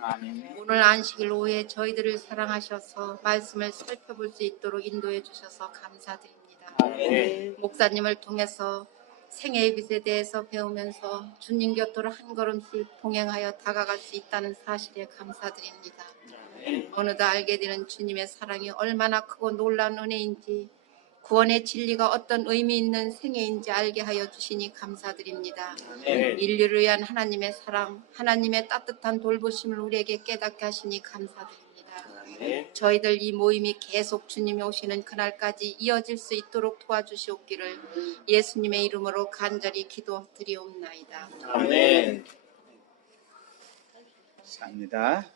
아멘. 오늘 안식일 오후에 저희들을 사랑하셔서 말씀을 살펴볼 수 있도록 인도해 주셔서 감사드립니다. 아멘. 목사님을 통해서 생애의 빛에 대해서 배우면서 주님 곁으로 한 걸음씩 동행하여 다가갈 수 있다는 사실에 감사드립니다. 어느덧 알게 되는 주님의 사랑이 얼마나 크고 놀라운 은혜인지, 구원의 진리가 어떤 의미 있는 생애인지 알게 하여 주시니 감사드립니다. 인류를 위한 하나님의 사랑, 하나님의 따뜻한 돌보심을 우리에게 깨닫게 하시니 감사드립니다. 저희들 이 모임이 계속 주님이 오시는 그날까지 이어질 수 있도록 도와주시옵기를 예수님의 이름으로 간절히 기도드리옵나이다. 아멘. 감사합니다.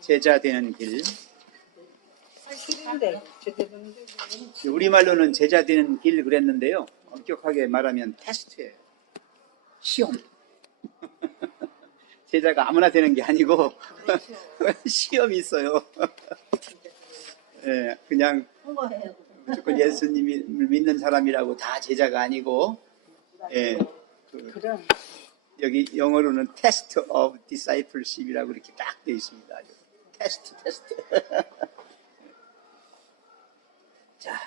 제자 되는 길. 우리말로는 제자 되는 길 그랬는데요. 엄격하게 말하면 테스트예요. 시험. 제자가 아무나 되는 게 아니고 시험이 있어요. 예, 그냥 무조건 예수님을 믿는 사람이라고 다 제자가 아니고, 예, 여기 영어로는 Test of Discipleship이라고 이렇게 딱 되어 있습니다. 테스트. 자,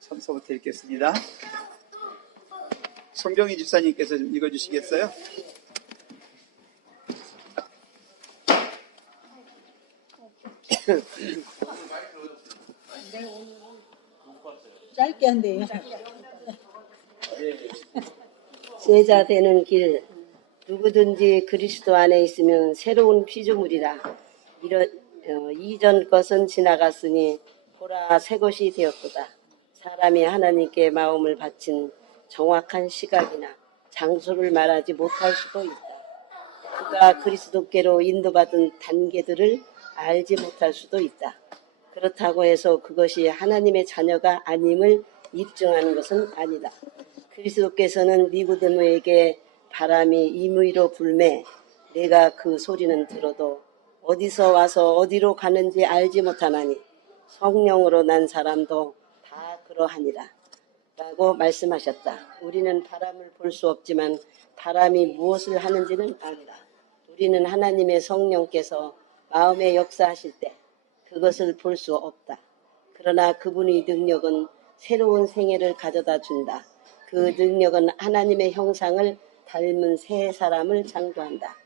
선서부터 읽겠습니다. 송경희 집사님께서 좀 읽어주시겠어요? 짧게 한대요. 제자 되는 길. 누구든지 그리스도 안에 있으면 새로운 피조물이라. 이전 것은 지나갔으니 보라 새 것이 되었도다. 사람이 하나님께 마음을 바친 정확한 시각이나 장소를 말하지 못할 수도 있다. 그가 그리스도께로 인도받은 단계들을 알지 못할 수도 있다. 그렇다고 해서 그것이 하나님의 자녀가 아님을 입증하는 것은 아니다. 그리스도께서는 니고데모에게 바람이 임의로 불매 내가 그 소리는 들어도 어디서 와서 어디로 가는지 알지 못하나니 성령으로 난 사람도 다 그러하니라 라고 말씀하셨다. 우리는 바람을 볼 수 없지만 바람이 무엇을 하는지는 안다. 우리는 하나님의 성령께서 마음에 역사하실 때 그것을 볼 수 없다. 그러나 그분의 능력은 새로운 생애를 가져다 준다. 그 능력은 하나님의 형상을 닮은 새 사람을 창조한다.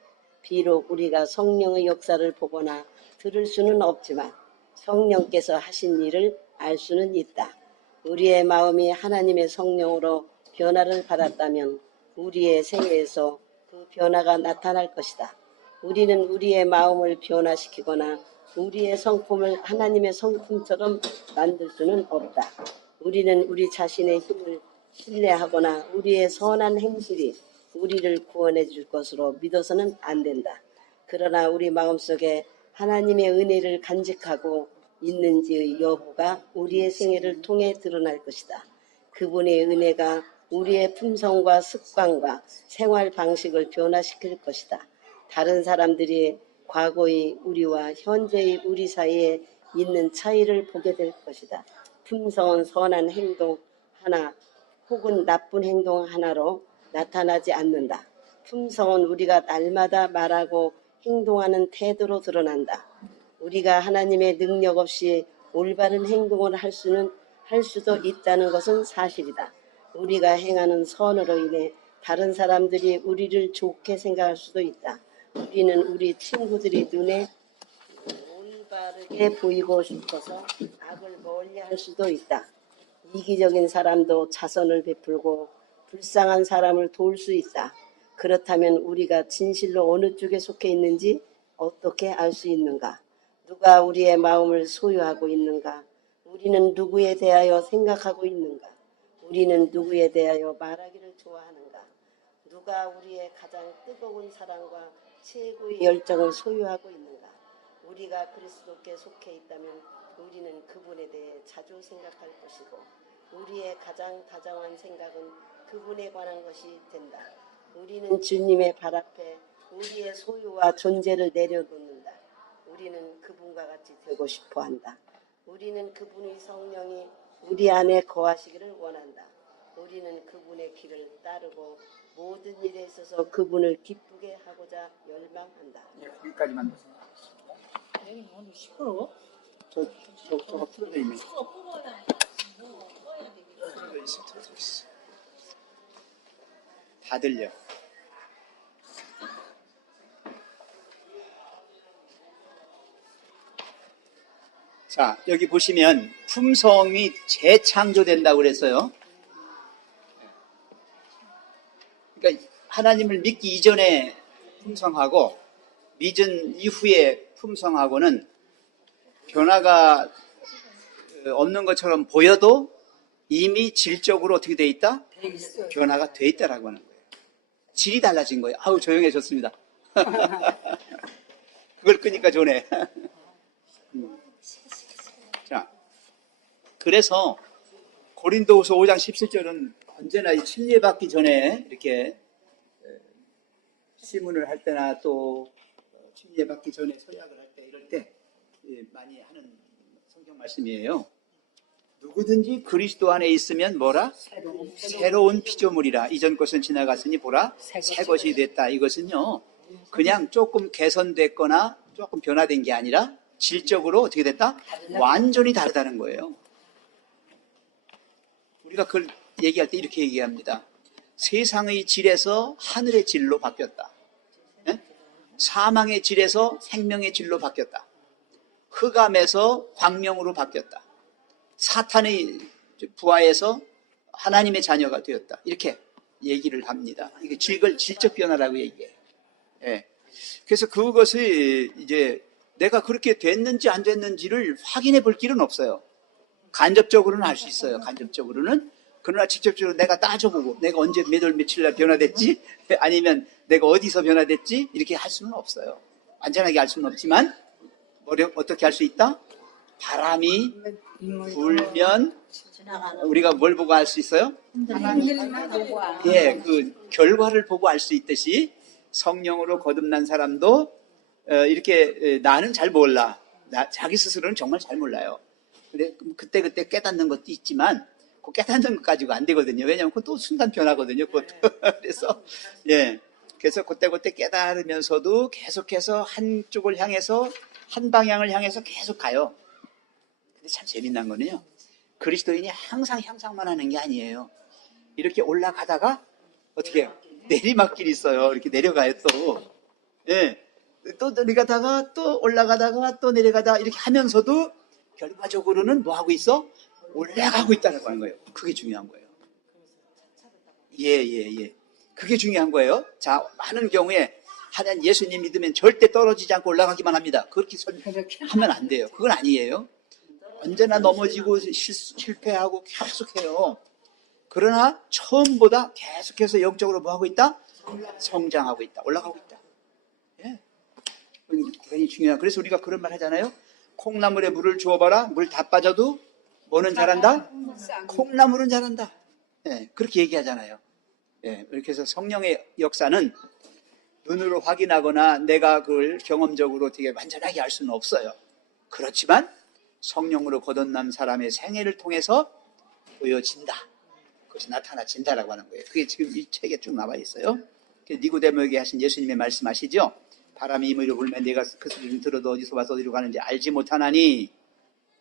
비록 우리가 성령의 역사를 보거나 들을 수는 없지만 성령께서 하신 일을 알 수는 있다. 우리의 마음이 하나님의 성령으로 변화를 받았다면 우리의 생애에서 그 변화가 나타날 것이다. 우리는 우리의 마음을 변화시키거나 우리의 성품을 하나님의 성품처럼 만들 수는 없다. 우리는 우리 자신의 힘을 신뢰하거나 우리의 선한 행실이 우리를 구원해 줄 것으로 믿어서는 안 된다. 그러나 우리 마음속에 하나님의 은혜를 간직하고 있는지의 여부가 우리의 생애를 통해 드러날 것이다. 그분의 은혜가 우리의 품성과 습관과 생활 방식을 변화시킬 것이다. 다른 사람들이 과거의 우리와 현재의 우리 사이에 있는 차이를 보게 될 것이다. 품성은 선한 행동 하나 혹은 나쁜 행동 하나로 나타나지 않는다. 품성은 우리가 날마다 말하고 행동하는 태도로 드러난다. 우리가 하나님의 능력 없이 올바른 행동을 할 수도 있다는 것은 사실이다. 우리가 행하는 선으로 인해 다른 사람들이 우리를 좋게 생각할 수도 있다. 우리는 우리 친구들이 눈에 올바르게 보이고 싶어서 악을 멀리할 수도 있다. 이기적인 사람도 자선을 베풀고 불쌍한 사람을 도울 수 있다. 그렇다면 우리가 진실로 어느 쪽에 속해 있는지 어떻게 알 수 있는가? 누가 우리의 마음을 소유하고 있는가? 우리는 누구에 대하여 생각하고 있는가? 우리는 누구에 대하여 말하기를 좋아하는가? 누가 우리의 가장 뜨거운 사랑과 최고의 열정을 소유하고 있는가? 우리가 그리스도께 속해 있다면 우리는 그분에 대해 자주 생각할 것이고 우리의 가장 다정한 생각은 그분에 관한 것이 된다. 우리는 주님의 발 앞에 우리의 소유와 존재를 내려놓는다. 우리는 그분과 같이 되고 싶어한다. 우리는 그분의 성령이 우리 안에 거하시기를 원한다. 우리는 그분의 길을 따르고 모든 일에 있어서 그분을 기쁘게 하고자 열망한다. 예, 거기까지만 여기 오늘 시끄러워? 저거 틀어져 있네. 그거 뽑아야 틀어져 있어, 틀어져 있어. 다 들려. 자, 여기 보시면 품성이 재창조된다고 그랬어요. 그러니까 하나님을 믿기 이전에 품성하고 믿은 이후에 품성하고는 변화가 없는 것처럼 보여도 이미 질적으로 어떻게 돼 있다? 변화가 돼 있다라고 하는 거예요. 질이 달라진 거예요. 아우, 조용해졌습니다. 그걸 끄니까 좋네. 자, 그래서 고린도후서 5장 17절은 언제나 이 침례받기 전에 이렇게 시문을 할 때나 또 침례받기 전에 서약을 할 때 이럴 때 많이 하는 성경 말씀이에요. 누구든지 그리스도 안에 있으면 뭐라? 새로운 피조물이라. 이전 것은 지나갔으니 보라 새 것이 됐다. 이것은요 그냥 조금 개선됐거나 조금 변화된 게 아니라 질적으로 어떻게 됐다? 완전히 다르다는 거예요. 우리가 그걸 얘기할 때 이렇게 얘기합니다. 세상의 질에서 하늘의 질로 바뀌었다. 예? 사망의 질에서 생명의 질로 바뀌었다. 흑암에서 광명으로 바뀌었다. 사탄의 부하에서 하나님의 자녀가 되었다. 이렇게 얘기를 합니다. 이게 질적 변화라고 얘기해요. 예. 그래서 그것을 이제 내가 그렇게 됐는지 안 됐는지를 확인해 볼 길은 없어요. 간접적으로는 알 수 있어요. 간접적으로는. 그러나 직접적으로 내가 따져보고 내가 언제 몇 월 며칠 날 변화됐지? 아니면 내가 어디서 변화됐지? 이렇게 할 수는 없어요. 완전하게 알 수는 없지만 어떻게 할 수 있다? 바람이 불면 우리가 뭘 보고 알 수 있어요? 예, 그 결과를 보고 알 수 있듯이 성령으로 거듭난 사람도 이렇게 나는 잘 몰라. 자기 스스로는 정말 잘 몰라요. 근데 그때 깨닫는 것도 있지만 그 깨닫는 것 가지고 안 되거든요. 왜냐하면 그건 또 순간 변하거든요. 그것도. 그래서 예, 그래서 그때 깨달으면서도 계속해서 한쪽을 향해서 한 방향을 향해서 계속 가요. 근데 참 재미난 거는요. 그리스도인이 항상 향상만 하는 게 아니에요. 이렇게 올라가다가 어떻게 해요? 내리막길이 있어요. 이렇게 내려가요 또. 예. 또 내려가다가 또 올라가다가 또 내려가다가 이렇게 하면서도 결과적으로는 뭐 하고 있어? 올라가고 있다는 거예요. 그게 중요한 거예요. 예. 그게 중요한 거예요. 자, 많은 경우에 하나님 예수님 믿으면 절대 떨어지지 않고 올라가기만 합니다. 그렇게 하면 안 돼요. 그건 아니에요. 언제나 넘어지고 실패하고 계속해요. 그러나 처음보다 계속해서 영적으로 뭐 하고 있다? 성장하고 있다. 올라가고 있다. 예. 굉장히 중요한. 그래서 우리가 그런 말 하잖아요. 콩나물에 물을 주어봐라. 물 다 빠져도 뭐는 자란다? 콩나물은 자란다. 예, 그렇게 얘기하잖아요. 예, 이렇게 해서 성령의 역사는 눈으로 확인하거나 내가 그걸 경험적으로 되게 완전하게 알 수는 없어요. 그렇지만 성령으로 거듭난 사람의 생애를 통해서 보여진다. 그것이 나타나진다라고 하는 거예요. 그게 지금 이 책에 쭉 나와 있어요. 니고데모에게 하신 예수님의 말씀하시죠. 바람이 임의로 불면 내가 그 소리를 들어도 어디서 와서 어디로 가는지 알지 못하나니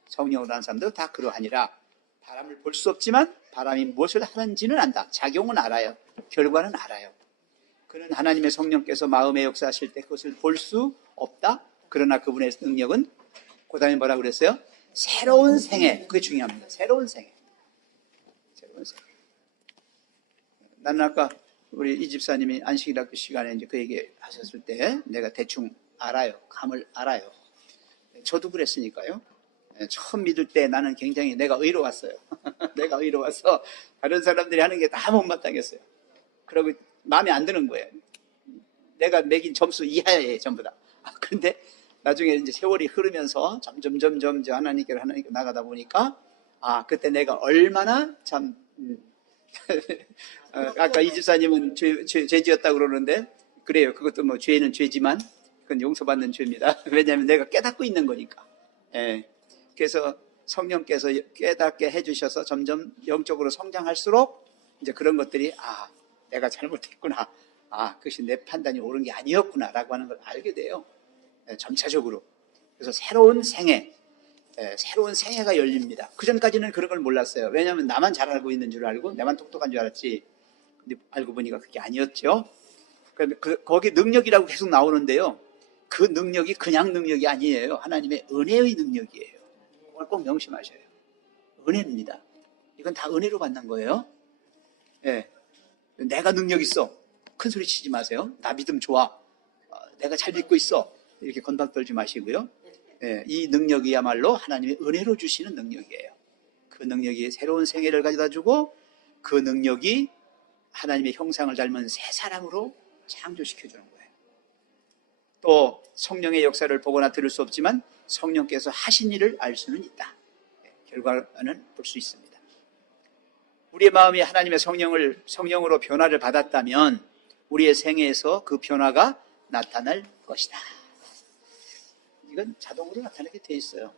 성령으로 하는 사람들은 다 그러하니라. 바람을 볼 수 없지만 바람이 무엇을 하는지는 안다. 작용은 알아요. 결과는 알아요. 그는 하나님의 성령께서 마음에 역사하실 때 그것을 볼 수 없다. 그러나 그분의 능력은 그 다음에 뭐라고 그랬어요? 새로운 생애. 그게 중요합니다. 새로운 생애. 새로운 생애. 나는 아까 우리 이 집사님이 안식일학교 시간에 이제 그 얘기 하셨을 때 내가 대충 알아요. 감을 알아요. 저도 그랬으니까요. 처음 믿을 때 나는 굉장히 내가 의로웠어요. 내가 의로워서 다른 사람들이 하는 게 다 못마땅했어요. 그러고 마음에 안 드는 거예요. 내가 매긴 점수 이하에 전부 다. 그런데 나중에 이제 세월이 흐르면서 점점 하나님께로 나가다 보니까 그때 내가 얼마나 참 아까 이 집사님은 죄 지었다고 그러는데 그래요. 그것도 뭐 죄는 죄지만 그건 용서받는 죄입니다. 왜냐하면 내가 깨닫고 있는 거니까. 예. 그래서 성령께서 깨닫게 해주셔서 점점 영적으로 성장할수록 이제 그런 것들이 내가 잘못했구나. 그것이 내 판단이 옳은 게 아니었구나라고 하는 걸 알게 돼요. 점차적으로. 그래서 새로운 생애가 열립니다. 그전까지는 그런 걸 몰랐어요. 왜냐하면 나만 잘 알고 있는 줄 알고 나만 똑똑한 줄 알았지. 근데 알고 보니까 그게 아니었죠. 거기 능력이라고 계속 나오는데요. 그 능력이 그냥 능력이 아니에요. 하나님의 은혜의 능력이에요. 그걸 꼭 명심하셔요. 은혜입니다. 이건 다 은혜로 받는 거예요. 예. 내가 능력 있어. 큰 소리 치지 마세요. 나 믿음 좋아. 내가 잘 믿고 있어. 이렇게 건방 떨지 마시고요. 예. 이 능력이야말로 하나님의 은혜로 주시는 능력이에요. 그 능력이 새로운 생애를 가져다 주고 그 능력이 하나님의 형상을 닮은 새 사람으로 창조시켜 주는 거예요. 또 성령의 역사를 보거나 들을 수 없지만 성령께서 하신 일을 알 수는 있다. 결과는 볼 수 있습니다. 우리의 마음이 하나님의 성령으로 변화를 받았다면 우리의 생애에서 그 변화가 나타날 것이다. 이건 자동으로 나타나게 돼 있어요.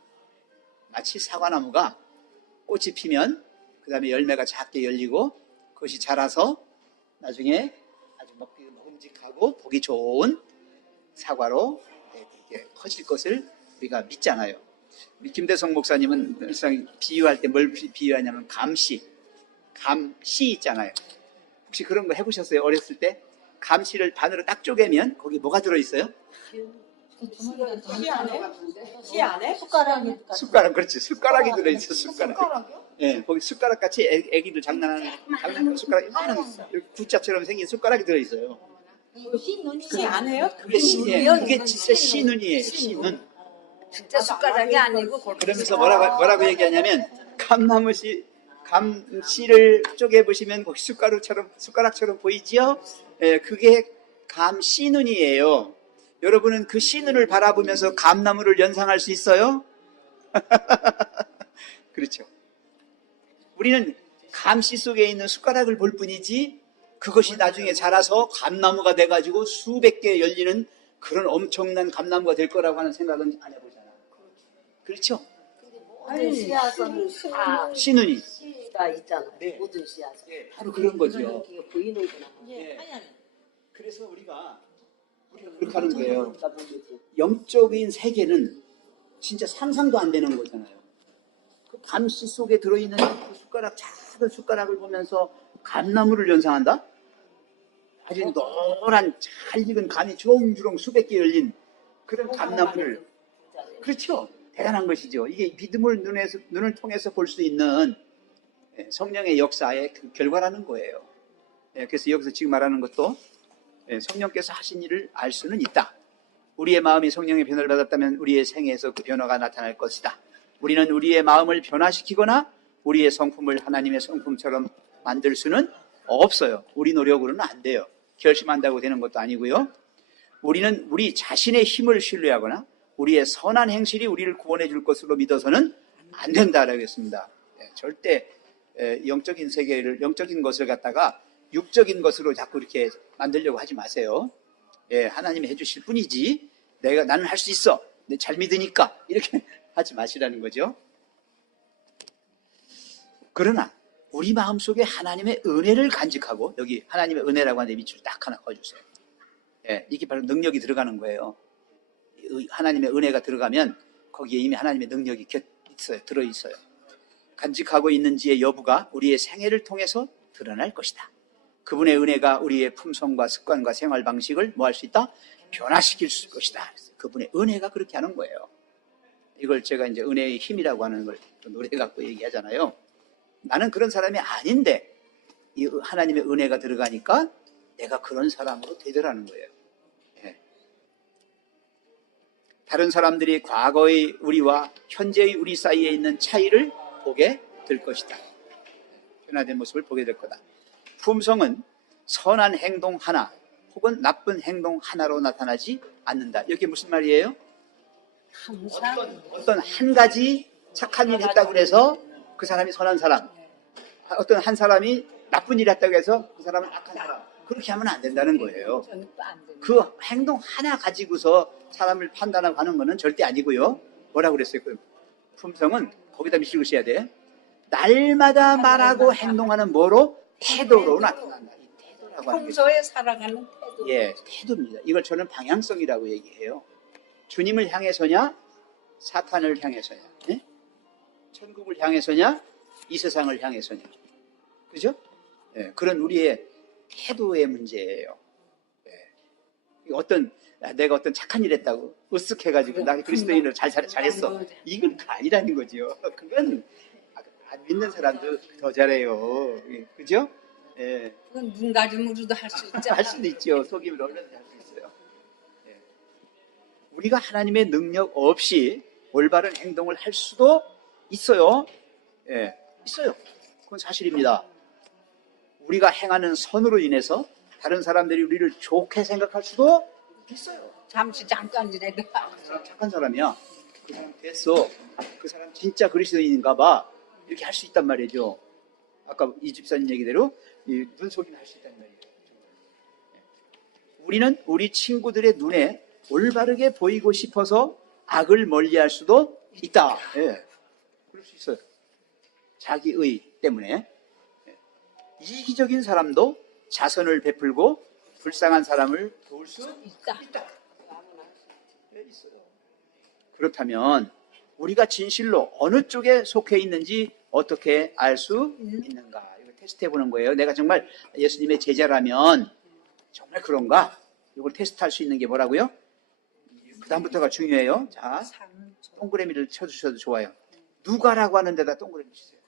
마치 사과나무가 꽃이 피면 그 다음에 열매가 작게 열리고 그것이 자라서 나중에 아주 먹음직하고 보기 좋은 사과로 이렇게 커질 것을 우리가 믿잖아요. 우리 김대성 목사님은 일상 비유할 때 뭘 비유하냐면 감씨 있잖아요. 혹시 그런 거 해보셨어요? 어렸을 때 감씨를 반으로 딱 쪼개면 거기 뭐가 들어있어요? 씨 안에 숟가락, 그렇지. 숟가락이 들어있어. 숟가락. 숟가락이요? 예, 거기 숟가락 같이 애기들 장난하는 숟가락, 이렇게 V자처럼 생긴 숟가락이 들어있어요. 씨 안에요? 그게 그게 진짜 씨눈이에요. 씨눈. 진짜 숟가락이 아니고 그러면서 뭐라고 얘기하냐면 감씨를 쪼개 보시면 거기 숟가락처럼 보이지요? 예, 그게 감씨눈이에요. 여러분은 그 씨눈을 바라보면서 감나무를 연상할 수 있어요? 그렇죠. 우리는 감씨 속에 있는 숟가락을 볼 뿐이지 그것이 나중에 자라서 감나무가 돼가지고 수백 개 열리는 그런 엄청난 감나무가 될 거라고 하는 생각은 안 해보잖아. 그렇죠? 모든 씨앗은 다 씨눈이. 씨가 있잖아요. 네. 모든 씨앗은. 네, 바로 그런 거죠. 이게 보이는구나. 네. 그래서 우리가 그렇게 하는 거예요. 그러니까 모르지. 영적인 세계는 진짜 상상도 안 되는 거잖아요. 그 감씨 속에 들어있는 그 작은 숟가락을 보면서 감나무를 연상한다? 아주 노란 잘 익은 감이 주렁주렁 수백 개 열린 그런 감나무를. 그렇죠. 대단한 것이죠. 이게 믿음을 눈을 통해서 볼 수 있는 성령의 역사의 그 결과라는 거예요. 그래서 여기서 지금 말하는 것도 성령께서 하신 일을 알 수는 있다. 우리의 마음이 성령의 변화를 받았다면 우리의 생애에서 그 변화가 나타날 것이다. 우리는 우리의 마음을 변화시키거나 우리의 성품을 하나님의 성품처럼 만들 수는 없어요. 우리 노력으로는 안 돼요. 결심한다고 되는 것도 아니고요. 우리는 우리 자신의 힘을 신뢰하거나 우리의 선한 행실이 우리를 구원해 줄 것으로 믿어서는 안 된다라고 했습니다. 절대 영적인 것을 갖다가 육적인 것으로 자꾸 이렇게 만들려고 하지 마세요. 하나님이 해주실 뿐이지 나는 할 수 있어. 잘 믿으니까 이렇게 하지 마시라는 거죠. 그러나 우리 마음속에 하나님의 은혜를 간직하고 여기 하나님의 은혜라고 하는데 밑줄 딱 하나 그어주세요. 이게 바로 능력이 들어가는 거예요. 하나님의 은혜가 들어가면 거기에 이미 하나님의 능력이 들어있어요. 간직하고 있는지의 여부가 우리의 생애를 통해서 드러날 것이다. 그분의 은혜가 우리의 품성과 습관과 생활 방식을 뭐 할 수 있다? 변화시킬 것이다. 그분의 은혜가 그렇게 하는 거예요. 이걸 제가 이제 은혜의 힘이라고 하는 걸 노래 갖고 얘기하잖아요. 나는 그런 사람이 아닌데 이 하나님의 은혜가 들어가니까 내가 그런 사람으로 되더라는 거예요. 다른 사람들이 과거의 우리와 현재의 우리 사이에 있는 차이를 보게 될 것이다. 변화된 모습을 보게 될 거다. 품성은 선한 행동 하나 혹은 나쁜 행동 하나로 나타나지 않는다. 이게 무슨 말이에요? 어떤 한 가지 착한 일 했다고 해서 그 사람이 선한 사람, 어떤 한 사람이 나쁜 일 했다고 해서 그 사람은 악한 사람, 그렇게 하면 안 된다는 거예요. 그 행동 하나 가지고서 사람을 판단하고 하는 것은 절대 아니고요. 뭐라고 그랬어요? 그 품성은 거기다 밑줄 그으셔야 돼. 날마다 말하고 행동하는 뭐로? 태도로 나타난다. 이 태도라고 하는 게 평소에 살아가는 태도. 예, 태도입니다. 이걸 저는 방향성이라고 얘기해요. 주님을 향해서냐, 사탄을 향해서냐, 예? 천국을 향해서냐, 이 세상을 향해서냐, 그죠? 예, 그런 우리의 태도의 문제예요. 예. 내가 어떤 착한 일 했다고 으쓱해가지고 나 그리스도인으로 잘했어. 이건 아니라는 거죠. 그건 안 믿는 사람도 더 잘해요. 예, 그죠? 예. 그건 눈 가림으로도 할 수 있잖아. 할 수도 있죠. 속임을 얼마든지 할 수 있어요. 예. 우리가 하나님의 능력 없이 올바른 행동을 할 수도 있어요. 예, 있어요. 그건 사실입니다. 우리가 행하는 선으로 인해서 다른 사람들이 우리를 좋게 생각할 수도 있어요. 잠깐이라도. 그 사람 착한 사람이야. 그 사람 됐어. 그 사람 진짜 그리스도인인가 봐. 이렇게 할 수 있단 말이죠. 아까 이 집사님 얘기대로 눈속임 할 수 있단 말이에요. 우리는 우리 친구들의 눈에 올바르게 보이고 싶어서 악을 멀리할 수도 있다. 예. 그럴 수 있어요. 자기의 때문에. 예. 이기적인 사람도 자선을 베풀고 불쌍한 사람을 도울 수 있다. 네, 있어요. 그렇다면 우리가 진실로 어느 쪽에 속해 있는지 어떻게 알 수 있는가? 이걸 테스트해 보는 거예요. 내가 정말 예수님의 제자라면 정말 그런가? 이걸 테스트할 수 있는 게 뭐라고요? 그다음부터가 중요해요. 자, 동그라미를 쳐주셔도 좋아요. 누가라고 하는 데다 동그라미 치세요.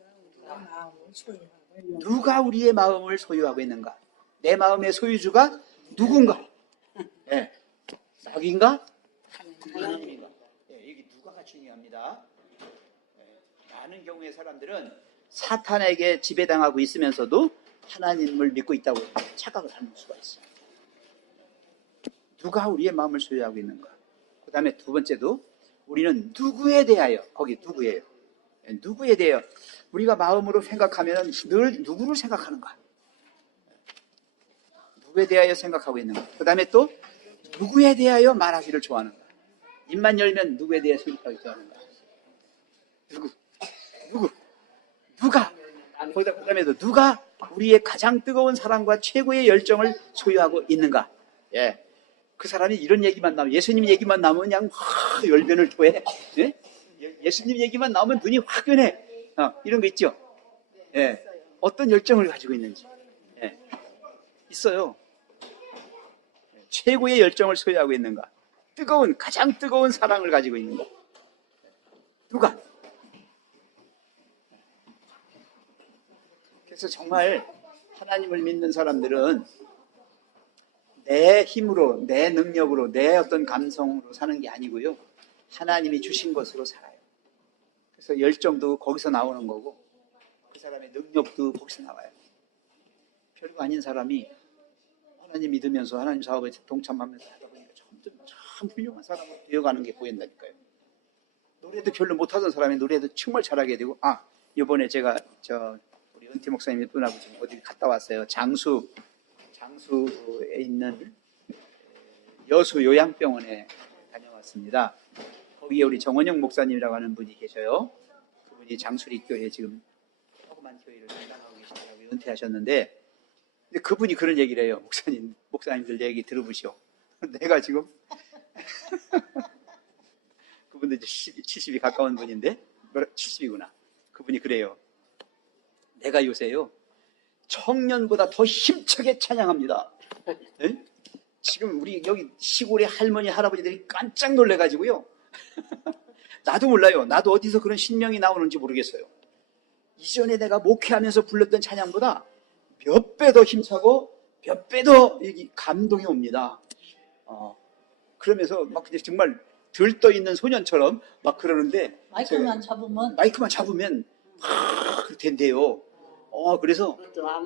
누가 우리의 마음을 소유하고 있는가? 내 마음의 소유주가 누군가? 예. 낙인가? 하나님인가? 예, 여기 누가가 중요합니다. 예, 많은 경우의 사람들은 사탄에게 지배당하고 있으면서도 하나님을 믿고 있다고 착각을 하는 수가 있어요. 누가 우리의 마음을 소유하고 있는가? 그 다음에 두 번째도 우리는 누구에 대하여, 거기 누구예요? 예, 누구에 대하여 우리가 마음으로 생각하면 늘 누구를 생각하는가? 누구에 대하여 생각하고 있는가? 그 다음에 또 누구에 대하여 말하기를 좋아하는가? 입만 열면 누구에 대해 소유하기 좋아하는가? 누가? 거기다 그 다음에도 누가 우리의 가장 뜨거운 사랑과 최고의 열정을 소유하고 있는가? 예. 그 사람이 이런 얘기만 나오면, 예수님 얘기만 나오면 그냥 확 열변을 토해. 예? 예수님 얘기만 나오면 눈이 화끈해. 이런 거 있죠? 예. 어떤 열정을 가지고 있는지. 예. 있어요. 최고의 열정을 소유하고 있는가? 가장 뜨거운 사랑을 가지고 있는가? 누가? 그래서 정말 하나님을 믿는 사람들은 내 힘으로, 내 능력으로, 내 어떤 감성으로 사는 게 아니고요. 하나님이 주신 것으로 살아요. 그래서 열정도 거기서 나오는 거고, 그 사람의 능력도 거기서 나와요. 별거 아닌 사람이 하나님 믿으면서 하나님 사업에 동참하면서 하다 보니까 참 훌륭한 사람으로 되어가는 게 보인다니까요. 노래도 별로 못하던 사람이 노래도 정말 잘하게 되고, 이번에 제가 우리 은퇴 목사님 분하고 지금 어디 갔다 왔어요. 장수에 있는 여수 요양병원에 다녀왔습니다. 거기에 우리 정원영 목사님이라고 하는 분이 계셔요. 그분이 장수리교회 지금 조그만 교회를 담당하고 계시더라고요. 은퇴하셨는데, 근데 그분이 그런 얘기를 해요. 목사님들 얘기 들어보시오. 내가 지금 그분도 이제 70이 가까운 분인데 70이구나. 그분이 그래요. 내가 요새요 청년보다 더 힘차게 찬양합니다. 네? 지금 우리 여기 시골의 할머니 할아버지들이 깜짝 놀래가지고요. 나도 몰라요. 나도 어디서 그런 신명이 나오는지 모르겠어요. 이전에 내가 목회하면서 불렀던 찬양보다 몇 배 더 힘차고 몇 배 더 감동이 옵니다. 그러면서 막 정말 들떠 있는 소년처럼 막 그러는데 마이크만 잡으면 된대요. 그래서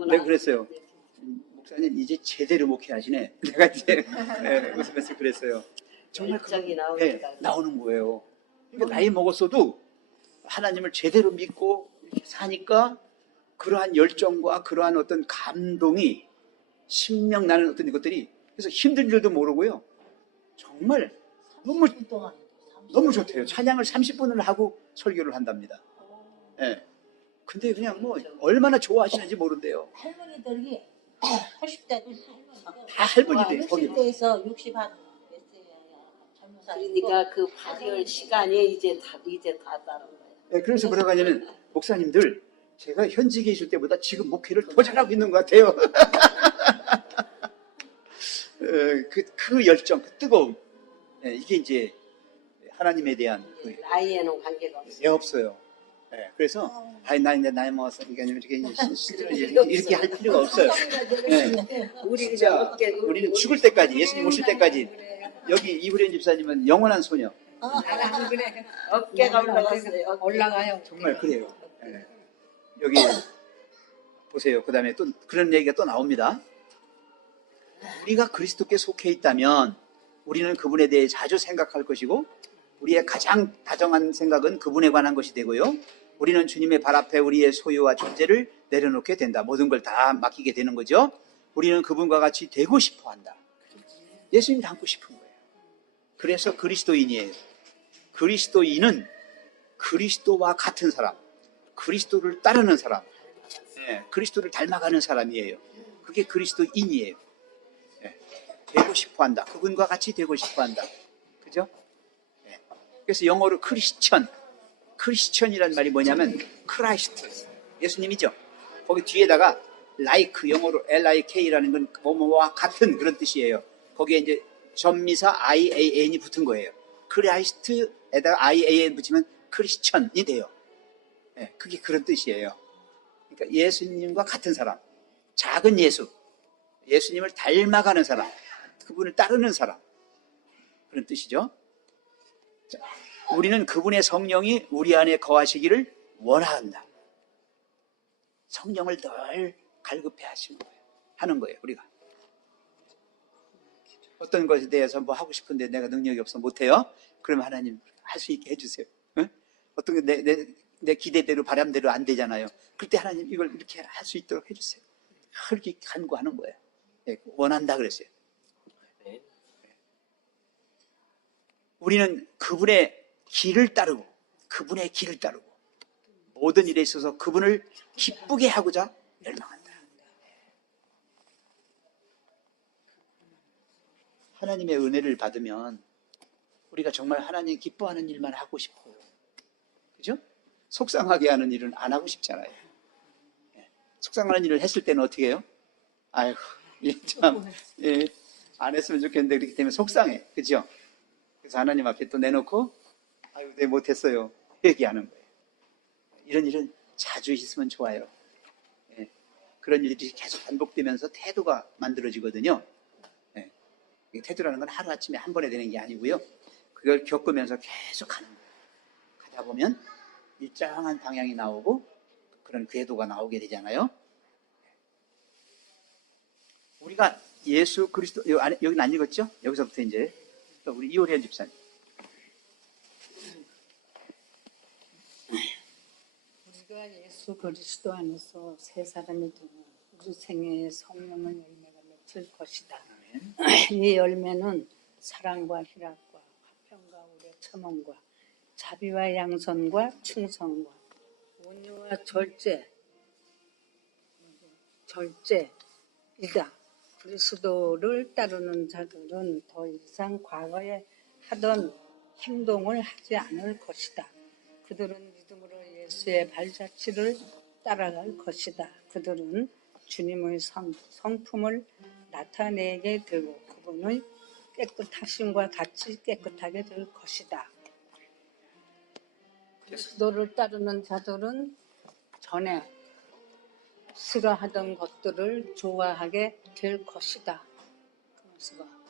내가 그랬어요. 목사님 이제 제대로 목회하시네. 내가 이제 웃으면서 그랬어요. 정말 나오는 거예요. 그러니까 나이 먹었어도 하나님을 제대로 믿고 사니까 그러한 열정과 그러한 어떤 감동이 신명나는 어떤 것들이, 그래서 힘든 줄도 모르고요. 정말 너무 좋대요. 찬양을 30분을 하고 설교를 한답니다. 예. 근데 그냥 뭐 얼마나 좋아하시는지 모른대요. 할머니들이 80대도 다 할머니들 거기. 60대에서 60한 몇 세야 젊은 사람. 그러니까 그 발열 시간이 이제 다 다른 거예요. 네, 그래서 뭐라고 하냐면 목사님들 제가 현직에 있을 때보다 지금 목회를 더 잘하고 있는 것 같아요. 그 열정, 그 뜨거움, 이게 이제 하나님에 대한 나이에는 관계가 없어요. 예, 없어요. 그래서 나 이제 나이 먹었어. 그러니까 이렇게 할 필요가 없어요. 우리 진짜 우리는 죽을 때까지, 예수님 오실 때까지. 여기 이후련 집사님은 영원한 소녀. 안 그래. 어깨가 올라갔어요. 올라가요. 정말 그래요. 여기 보세요. 그 다음에 또 그런 얘기가 또 나옵니다. 우리가 그리스도께 속해 있다면 우리는 그분에 대해 자주 생각할 것이고 우리의 가장 다정한 생각은 그분에 관한 것이 되고요. 우리는 주님의 발 앞에 우리의 소유와 존재를 내려놓게 된다. 모든 걸 다 맡기게 되는 거죠. 우리는 그분과 같이 되고 싶어 한다. 예수님 닮고 싶은 거예요. 그래서 그리스도인이에요. 그리스도인은 그리스도와 같은 사람, 그리스도를 따르는 사람, 그리스도를 닮아가는 사람이에요. 그게 그리스도인이에요. 되고 싶어 한다. 그분과 같이 되고 싶어 한다. 그죠? 그래서 영어로 크리스천이라는 말이 뭐냐면 크라이스트, 예수님이죠. 거기 뒤에다가 like, 영어로 lik라는 건 뭐뭐와 같은 그런 뜻이에요. 거기에 이제 전미사 ian이 붙은 거예요. 크라이스트에다가 ian 붙이면 크리스천이 돼요. 그게 그런 뜻이에요. 그러니까 예수님과 같은 사람, 작은 예수, 예수님을 닮아가는 사람, 그분을 따르는 사람, 그런 뜻이죠. 자, 우리는 그분의 성령이 우리 안에 거하시기를 원한다. 성령을 늘 갈급해 하는 거예요, 우리가. 어떤 것에 대해서 뭐 하고 싶은데 내가 능력이 없어 못해요? 그러면 하나님 할 수 있게 해주세요. 응? 어떤 게 내 기대대로 바람대로 안 되잖아요. 그때 하나님 이걸 이렇게 할 수 있도록 해주세요. 그렇게 간구하는 거예요. 원한다 그랬어요. 우리는 그분의 길을 따르고 모든 일에 있어서 그분을 기쁘게 하고자 열망한다. 하나님의 은혜를 받으면 우리가 정말 하나님 기뻐하는 일만 하고 싶어요. 그죠? 속상하게 하는 일은 안 하고 싶잖아요. 속상하는 일을 했을 때는 어떻게 해요? 아이고, 안 했으면 좋겠는데 그렇기 때문에 속상해. 그죠? 그래서 하나님 앞에 또 내놓고 아유, 내 못했어요. 얘기하는 거예요. 이런 일은 자주 있으면 좋아요. 그런 일들이 계속 반복되면서 태도가 만들어지거든요. 태도라는 건 하루아침에 한 번에 되는 게 아니고요. 그걸 겪으면서 계속 가는 거예요. 가다 보면 일정한 방향이 나오고 그런 궤도가 나오게 되잖아요. 우리가 예수 그리스도, 여기는 안 읽었죠? 여기서부터 이제 우리 이호련 집사님. 우리가 예수 그리스도 안에서 새 사람이 되면 우리 생애에 성령의 열매가 맺힐 것이다. 이 열매는 사랑과 희락과 화평과 우려 참음과 자비와 양선과 충성과 온유와 절제이다. 그리스도를 따르는 자들은 더 이상 과거에 하던 행동을 하지 않을 것이다. 그들은 믿음으로 예수의 발자취를 따라갈 것이다. 그들은 주님의 성품을 나타내게 되고 그분의 깨끗하심과 같이 깨끗하게 될 것이다. 그리스도를 따르는 자들은 전에 싫어하던 것들을 좋아하게 될 것이다.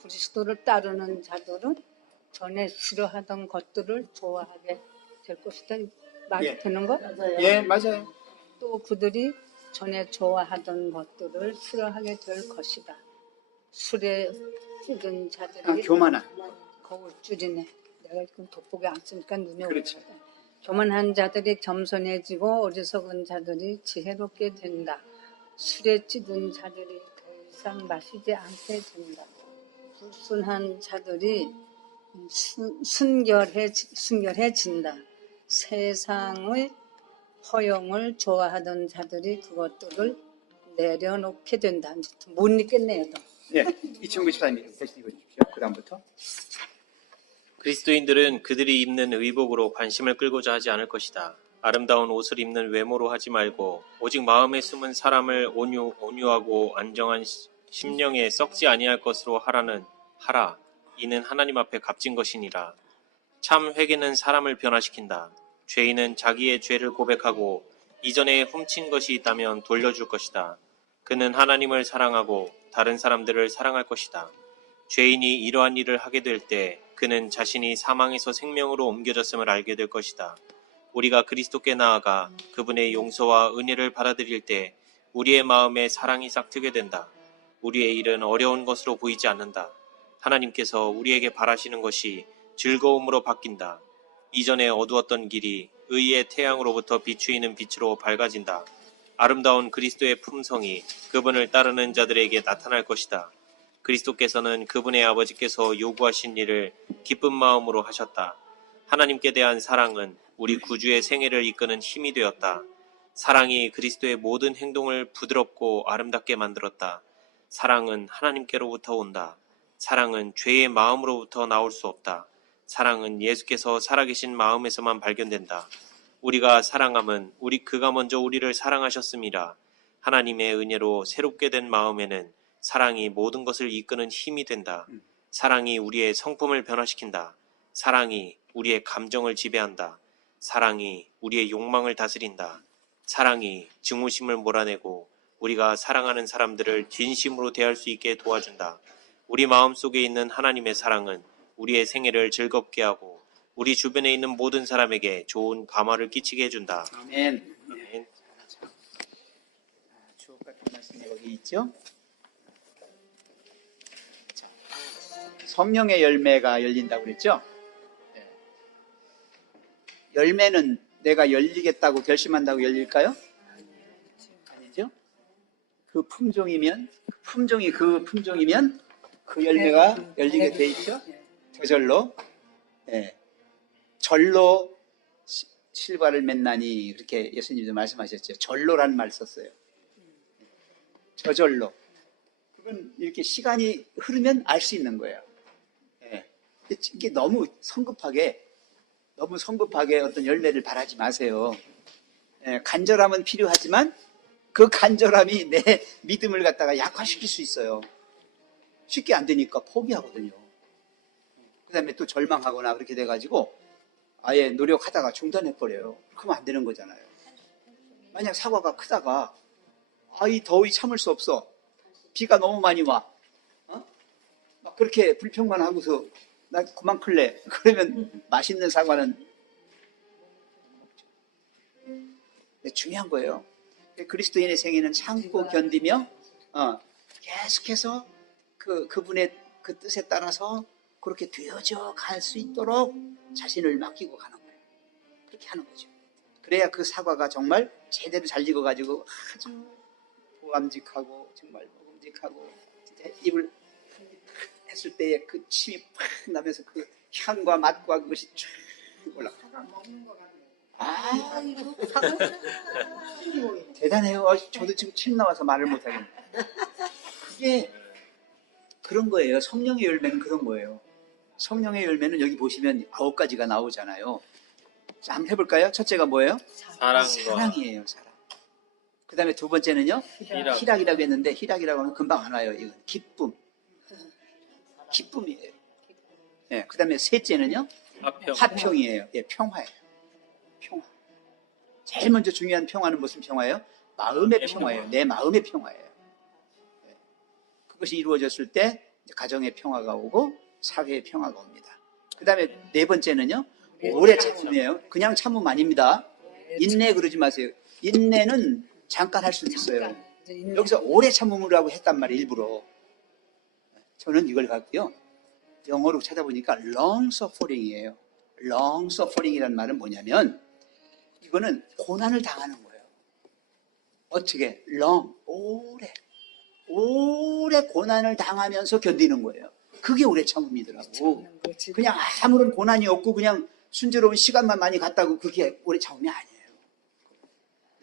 그리스도를 따르는 자들은 전에 싫어하던 것들을 좋아하게 될 것이다. 말이 되는 거? 예, 맞아요. 또 그들이 전에 좋아하던 것들을 싫어하게 될 것이다. 술에 찌든 자들이 교만한. 거울줄이네. 내가 지금 돋보기 안 쓰니까 눈에 그렇죠. 오네. 교만한 자들이 겸손해지고 어리석은 자들이 지혜롭게 된다. 술에 찌든 자들이 더 이상 마시지 않게 된다. 불순한 자들이 순결해진다. 세상의 허영을 좋아하던 자들이 그것들을 내려놓게 된다. 못 읽겠네요. 또. 네, 2094님 다시 읽어주십시오. 그 다음부터. 그리스도인들은 그들이 입는 의복으로 관심을 끌고자 하지 않을 것이다. 아름다운 옷을 입는 외모로 하지 말고 오직 마음에 숨은 사람을 온유하고 안정한 심령에 썩지 아니할 것으로 하라. 이는 하나님 앞에 값진 것이니라. 참 회개는 사람을 변화시킨다. 죄인은 자기의 죄를 고백하고 이전에 훔친 것이 있다면 돌려줄 것이다. 그는 하나님을 사랑하고 다른 사람들을 사랑할 것이다. 죄인이 이러한 일을 하게 될 때 그는 자신이 사망에서 생명으로 옮겨졌음을 알게 될 것이다. 우리가 그리스도께 나아가 그분의 용서와 은혜를 받아들일 때 우리의 마음에 사랑이 싹트게 된다. 우리의 일은 어려운 것으로 보이지 않는다. 하나님께서 우리에게 바라시는 것이 즐거움으로 바뀐다. 이전에 어두웠던 길이 의의 태양으로부터 비추이는 빛으로 밝아진다. 아름다운 그리스도의 품성이 그분을 따르는 자들에게 나타날 것이다. 그리스도께서는 그분의 아버지께서 요구하신 일을 기쁜 마음으로 하셨다. 하나님께 대한 사랑은 우리 구주의 생애를 이끄는 힘이 되었다. 사랑이 그리스도의 모든 행동을 부드럽고 아름답게 만들었다. 사랑은 하나님께로부터 온다. 사랑은 죄의 마음으로부터 나올 수 없다. 사랑은 예수께서 살아계신 마음에서만 발견된다. 우리가 사랑함은 그가 먼저 우리를 사랑하셨음이라. 하나님의 은혜로 새롭게 된 마음에는 사랑이 모든 것을 이끄는 힘이 된다. 사랑이 우리의 성품을 변화시킨다. 사랑이 우리의 감정을 지배한다. 사랑이 우리의 욕망을 다스린다. 사랑이 증오심을 몰아내고 우리가 사랑하는 사람들을 진심으로 대할 수 있게 도와준다. 우리 마음속에 있는 하나님의 사랑은 우리의 생애를 즐겁게 하고 우리 주변에 있는 모든 사람에게 좋은 감화를 끼치게 해준다. 아멘. 주옥 같은 말씀이 여기 있죠. 자, 성령의 열매가 열린다고 그랬죠. 네. 열매는 내가 열리겠다고 결심한다고 열릴까요? 아니죠. 그 품종이면 그 열매가 열리게 돼 있죠. 저절로. 네. 절로 실과를 맺나니 그렇게 예수님도 말씀하셨죠. 절로라는 말 썼어요. 저절로. 그건 이렇게 시간이 흐르면 알 수 있는 거예요. 네. 이게 너무 성급하게 어떤 열매를 바라지 마세요. 네. 간절함은 필요하지만 그 간절함이 내 믿음을 갖다가 약화시킬 수 있어요. 쉽게 안 되니까 포기하거든요. 그 다음에 또 절망하거나 그렇게 돼가지고 아예 노력하다가 중단해버려요. 그러면 안 되는 거잖아요. 만약 사과가 크다가 이 더위 참을 수 없어. 비가 너무 많이 와. 막 그렇게 불평만 하고서 나 그만 클래. 그러면 맛있는 사과는 중요한 거예요. 그리스도인의 생애는 참고 견디며 계속해서 그분의 그 뜻에 따라서 그렇게 되어져 갈 수 있도록 자신을 맡기고 가는 거예요. 그렇게 하는 거죠. 그래야 그 사과가 정말 제대로 잘 익어가지고 아주 보암직하고 정말 먹음직하고 진짜 입을 했을 때에 그 침이 팍 나면서 그 향과 맛과 그것이 쫙 올라가요. 대단해요. 저도 지금 침 나와서 말을 못하겠네요. 그게 그런 거예요. 성령의 열매는 그런 거예요. 성령의 열매는 여기 보시면 9가지가 나오잖아요. 자, 한번 해볼까요? 첫째가 뭐예요? 사랑이에요. 사랑. 그 다음에 두 번째는요? 희락이라고 했는데 희락이라고 하면 금방 안 와요. 이건 기쁨이에요. 네, 그 다음에 셋째는요? 화평이에요. 예, 평화예요. 평화. 제일 먼저 중요한 평화는 무슨 평화예요? 마음의 평화예요. 내 마음의 평화예요. 네. 그것이 이루어졌을 때 가정의 평화가 오고 사회의 평화가 옵니다. 그 다음에 네 번째는요, 오래 참음이에요. 그냥 참음 아닙니다. 인내 그러지 마세요. 인내는 잠깐 할 수도 있어요. 여기서 오래 참음이라고 했단 말이에요, 일부러. 저는 이걸 갖고요, 영어로 찾아보니까 long suffering이에요. long suffering이라는 말은 뭐냐면, 이거는 고난을 당하는 거예요. 어떻게? long, 오래 고난을 당하면서 견디는 거예요. 그게 오래 참음이더라고. 그냥 아무런 고난이 없고 그냥 순조로운 시간만 많이 갔다고 그게 오래 참음이 아니에요.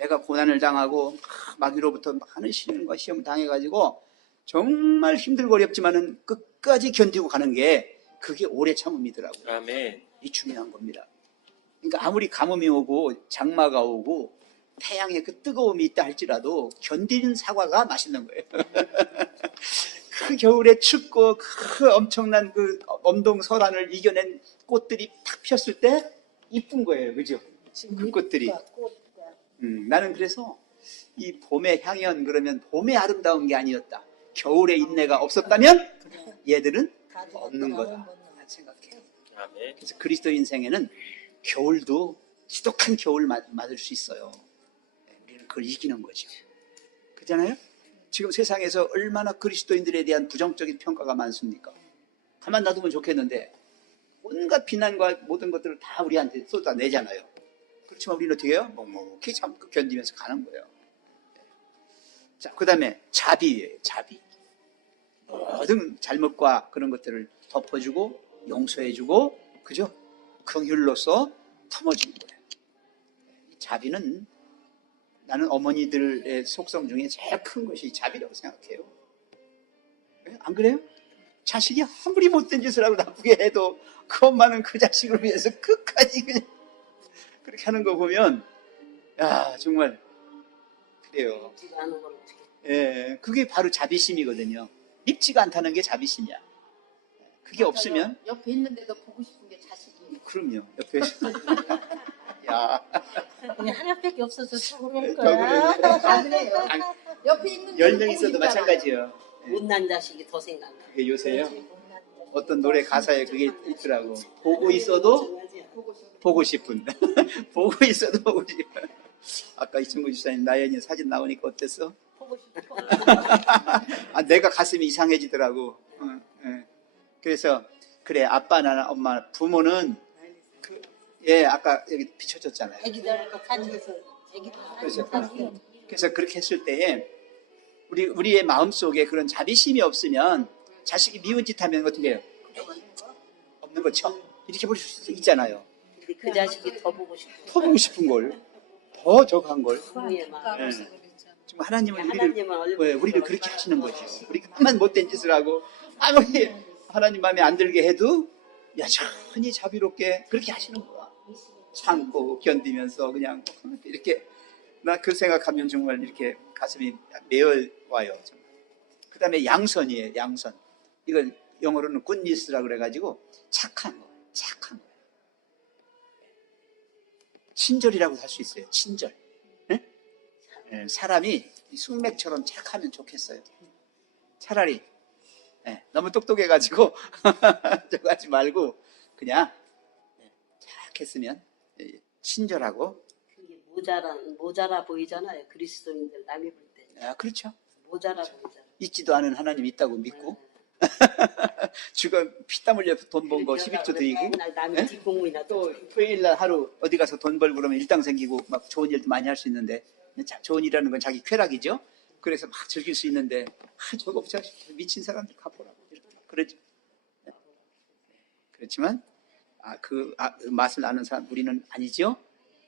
내가 고난을 당하고 마귀로부터 많은 시련과 시험을 당해가지고 정말 힘들고 어렵지만은 끝까지 견디고 가는 게 그게 오래 참음이더라고요. 아멘. 이 중요한 겁니다. 그러니까 아무리 가뭄이 오고 장마가 오고 태양의 그 뜨거움이 있다 할지라도 견디는 사과가 맛있는 거예요. 그 겨울에 춥고 그 엄청난 그 엄동설한을 이겨낸 꽃들이 탁 폈을 때 이쁜 거예요. 그죠? 그 꽃들이. 나는 그래서 이 봄의 향연 그러면 봄의 아름다운 게 아니었다. 겨울의 인내가 없었다면 얘들은 없는 거다. 생각해요. 아멘. 그래서 그리스도 인생에는 겨울도 지독한 겨울 맞을 수 있어요. 우리는 그걸 이기는 거죠. 그렇잖아요? 지금 세상에서 얼마나 그리스도인들에 대한 부정적인 평가가 많습니까? 가만 놔두면 좋겠는데 온갖 비난과 모든 것들을 다 우리한테 쏟아내잖아요. 그렇지만 우리는 어떻게 해요? 묵묵히 참고 견디면서 가는 거예요. 자, 그 다음에 자비예요. 자비. 모든 잘못과 그런 것들을 덮어주고 용서해주고 그죠? 긍휼로서 품어주는 거예요. 이 자비는 나는 어머니들의 속성 중에 제일 큰 것이 자비라고 생각해요. 안 그래요? 자식이 아무리 못된 짓을 하고 나쁘게 해도 그 엄마는 그 자식을 위해서 끝까지 그냥 그렇게 하는 거 보면 야 정말 그래요. 예, 그게 바로 자비심이거든요. 밉지가 않다는 게 자비심이야. 그게 없으면 옆에 있는데도 보고 싶은 게 자식이에요. 그럼요. 옆에 야 그냥 하나밖에 없어서 그럴 더 거야. 그러네. 아, 그래요? 옆에 있는데 10명 있어도 마찬가지예요. 못난 자식이 더 생각나. 그게 요새요. 어떤 노래 가사에 그게 있더라고. 보고 있어도 보고 싶은. 보고 있어도 보고 싶은. 아까 이승구 집사님 나연이 사진 나오니까 어땠어? 보고 싶어. 아, 내가 가슴이 이상해지더라고. 예. 그래서 그래 아빠나 엄마 부모는 예 아까 여기 비춰졌잖아요. 애기들 사진에서 애기들 그렇죠. 사진. 그래서 그렇게 했을 때에 우리의 마음속에 그런 자비심이 없으면 자식이 미운 짓 하면 어떻게 해요? 없는 거죠. 이렇게 볼 수 있잖아요. 근데 그 자식이 더 보고 싶어. 더 보고 싶은 걸, 더 저간 걸. 부모의 마음. 가까워서 그렇죠. 정말 하나님은 하나님은 얼굴이 우리를 그렇게 하시는 거죠. 우리가 한만 못된 짓을 하고 아무리 하나님 마음에 안 들게 해도 여전히 자비롭게 그렇게 하시는 거야. 참고 견디면서 그냥 이렇게 나 그 생각하면 정말 이렇게 가슴이 메어와요. 그 다음에 양선이에요. 양선. 이건 영어로는 굿니스라고 그래가지고 착한 거. 착한 거. 친절이라고 할 수 있어요. 친절. 예? 예, 사람이 숙맥처럼 착하면 좋겠어요. 차라리 예, 너무 똑똑해가지고 저거 하지 말고 그냥 착했으면 친절하고 그게 모자라 보이잖아요. 그리스도인들 남이 볼 때. 아, 그렇죠. 모자라 보이잖아. 있지도 않은 하나님 있다고 믿고 주가 피땀 흘려 돈 번 거 12조 드리고 맨날 남이 예? 뒷공문이나 또 토요일날 하루 어디 가서 돈 벌고 그러면 일당 생기고 막 좋은 일도 많이 할 수 있는데 좋은 일이라는 건 자기 쾌락이죠. 그래서 막 즐길 수 있는데 저거 미친 사람들 가보라고 이렇게 막 그러죠. 그렇지만 그 맛을 아는 사람 우리는 아니죠.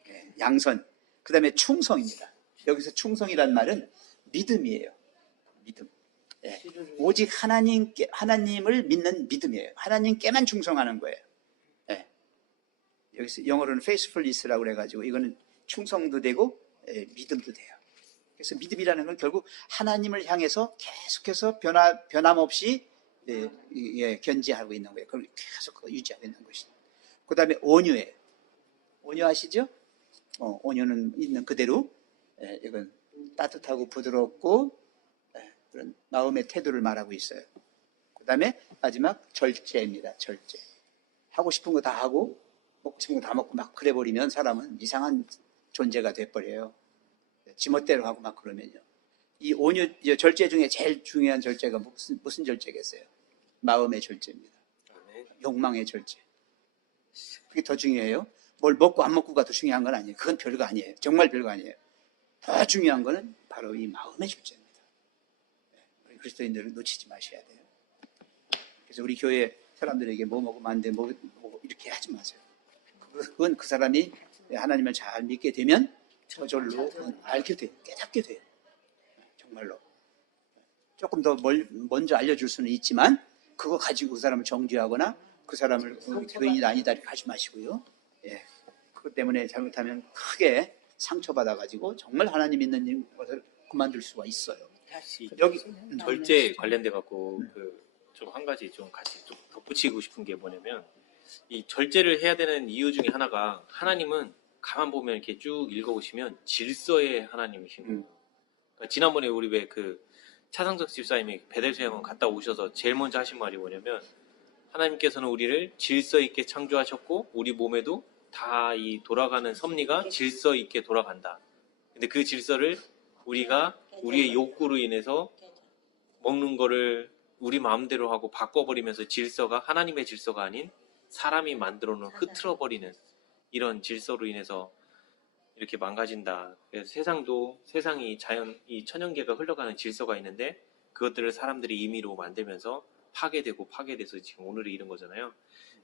예, 양선. 그 다음에 충성입니다. 여기서 충성이란 말은 믿음이에요. 믿음. 예, 오직 하나님을 믿는 믿음이에요. 하나님께만 충성하는 거예요. 예. 여기서 영어로는 faithfulness라고 그래가지고 이거는 충성도 되고 믿음도 돼요. 그래서 믿음이라는 건 결국 하나님을 향해서 계속해서 변함없이 견지하고 있는 거예요. 그걸 계속 유지하고 있는 것이죠. 그 다음에 온유예요. 온유 아시죠? 온유는 있는 그대로 이건 따뜻하고 부드럽고 그런 마음의 태도를 말하고 있어요. 그 다음에 마지막 절제입니다. 절제. 하고 싶은 거 다 하고 먹고 싶은 거 다 먹고 막 그래버리면 사람은 이상한 존재가 돼버려요. 지멋대로 하고 막 그러면요. 이 온유 절제 중에 제일 중요한 절제가 무슨 절제겠어요? 마음의 절제입니다. 욕망의 절제. 그게 더 중요해요. 뭘 먹고 안 먹고가 더 중요한 건 아니에요. 그건 별거 아니에요. 정말 별거 아니에요. 더 중요한 거는 바로 이 마음의 절제입니다. 우리 그리스도인들은 놓치지 마셔야 돼요. 그래서 우리 교회 사람들에게 뭐 먹으면 안 돼, 뭐 이렇게 하지 마세요. 그건 그 사람이 하나님을 잘 믿게 되면 저절로 알게 돼요. 깨닫게 돼요. 정말로. 조금 더 먼저 알려줄 수는 있지만 그거 가지고 그 사람을 정죄하거나 그 사람을 교인이 아니다 이렇게 하지 마시고요. 예. 그것 때문에 잘못하면 크게 상처받아가지고 정말 하나님 믿는 것을 그만둘 수가 있어요. 여기 절제 관련돼 갖고 좀 한 가지 좀 같이 좀 덧붙이고 싶은 게 뭐냐면 이 절제를 해야 되는 이유 중에 하나가 하나님은 가만 보면 이렇게 쭉 읽어보시면 질서의 하나님이신 거예요. 그러니까 지난번에 우리 왜 차상석 집사님이 베델수양원 갔다 오셔서 제일 먼저 하신 말이 뭐냐면 하나님께서는 우리를 질서 있게 창조하셨고 우리 몸에도 다 이 돌아가는 섭리가 질서 있게 돌아간다. 근데 그 질서를 우리가 우리의 욕구로 인해서 먹는 거를 우리 마음대로 하고 바꿔버리면서 질서가 하나님의 질서가 아닌 사람이 만들어 놓은 흐트러버리는 이런 질서로 인해서 이렇게 망가진다. 그래서 세상이 이 천연계가 흘러가는 질서가 있는데 그것들을 사람들이 임의로 만들면서 파괴돼서 지금 오늘을 이른 거잖아요.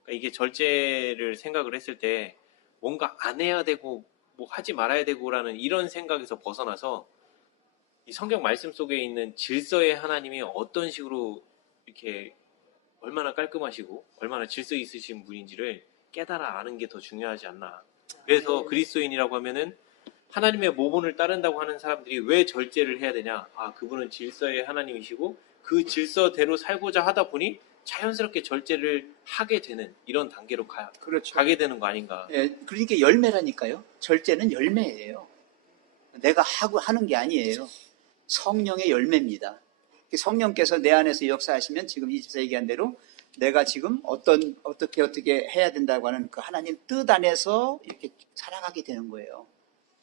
그러니까 이게 절제를 생각을 했을 때 뭔가 안 해야 되고 뭐 하지 말아야 되고라는 이런 생각에서 벗어나서 이 성경 말씀 속에 있는 질서의 하나님이 어떤 식으로 이렇게 얼마나 깔끔하시고 얼마나 질서 있으신 분인지를 깨달아 아는 게 더 중요하지 않나. 그래서 그리스도인이라고 하면은 하나님의 모본을 따른다고 하는 사람들이 왜 절제를 해야 되냐? 아, 그분은 질서의 하나님이시고 그 질서대로 살고자 하다 보니 자연스럽게 절제를 하게 되는 이런 단계로 그렇죠. 가게 되는 거 아닌가. 예, 그러니까 열매라니까요. 절제는 열매예요. 내가 하는 게 아니에요. 성령의 열매입니다. 성령께서 내 안에서 역사하시면 지금 이 집사 얘기한 대로 내가 지금 어떻게 해야 된다고 하는 그 하나님 뜻 안에서 이렇게 살아가게 되는 거예요.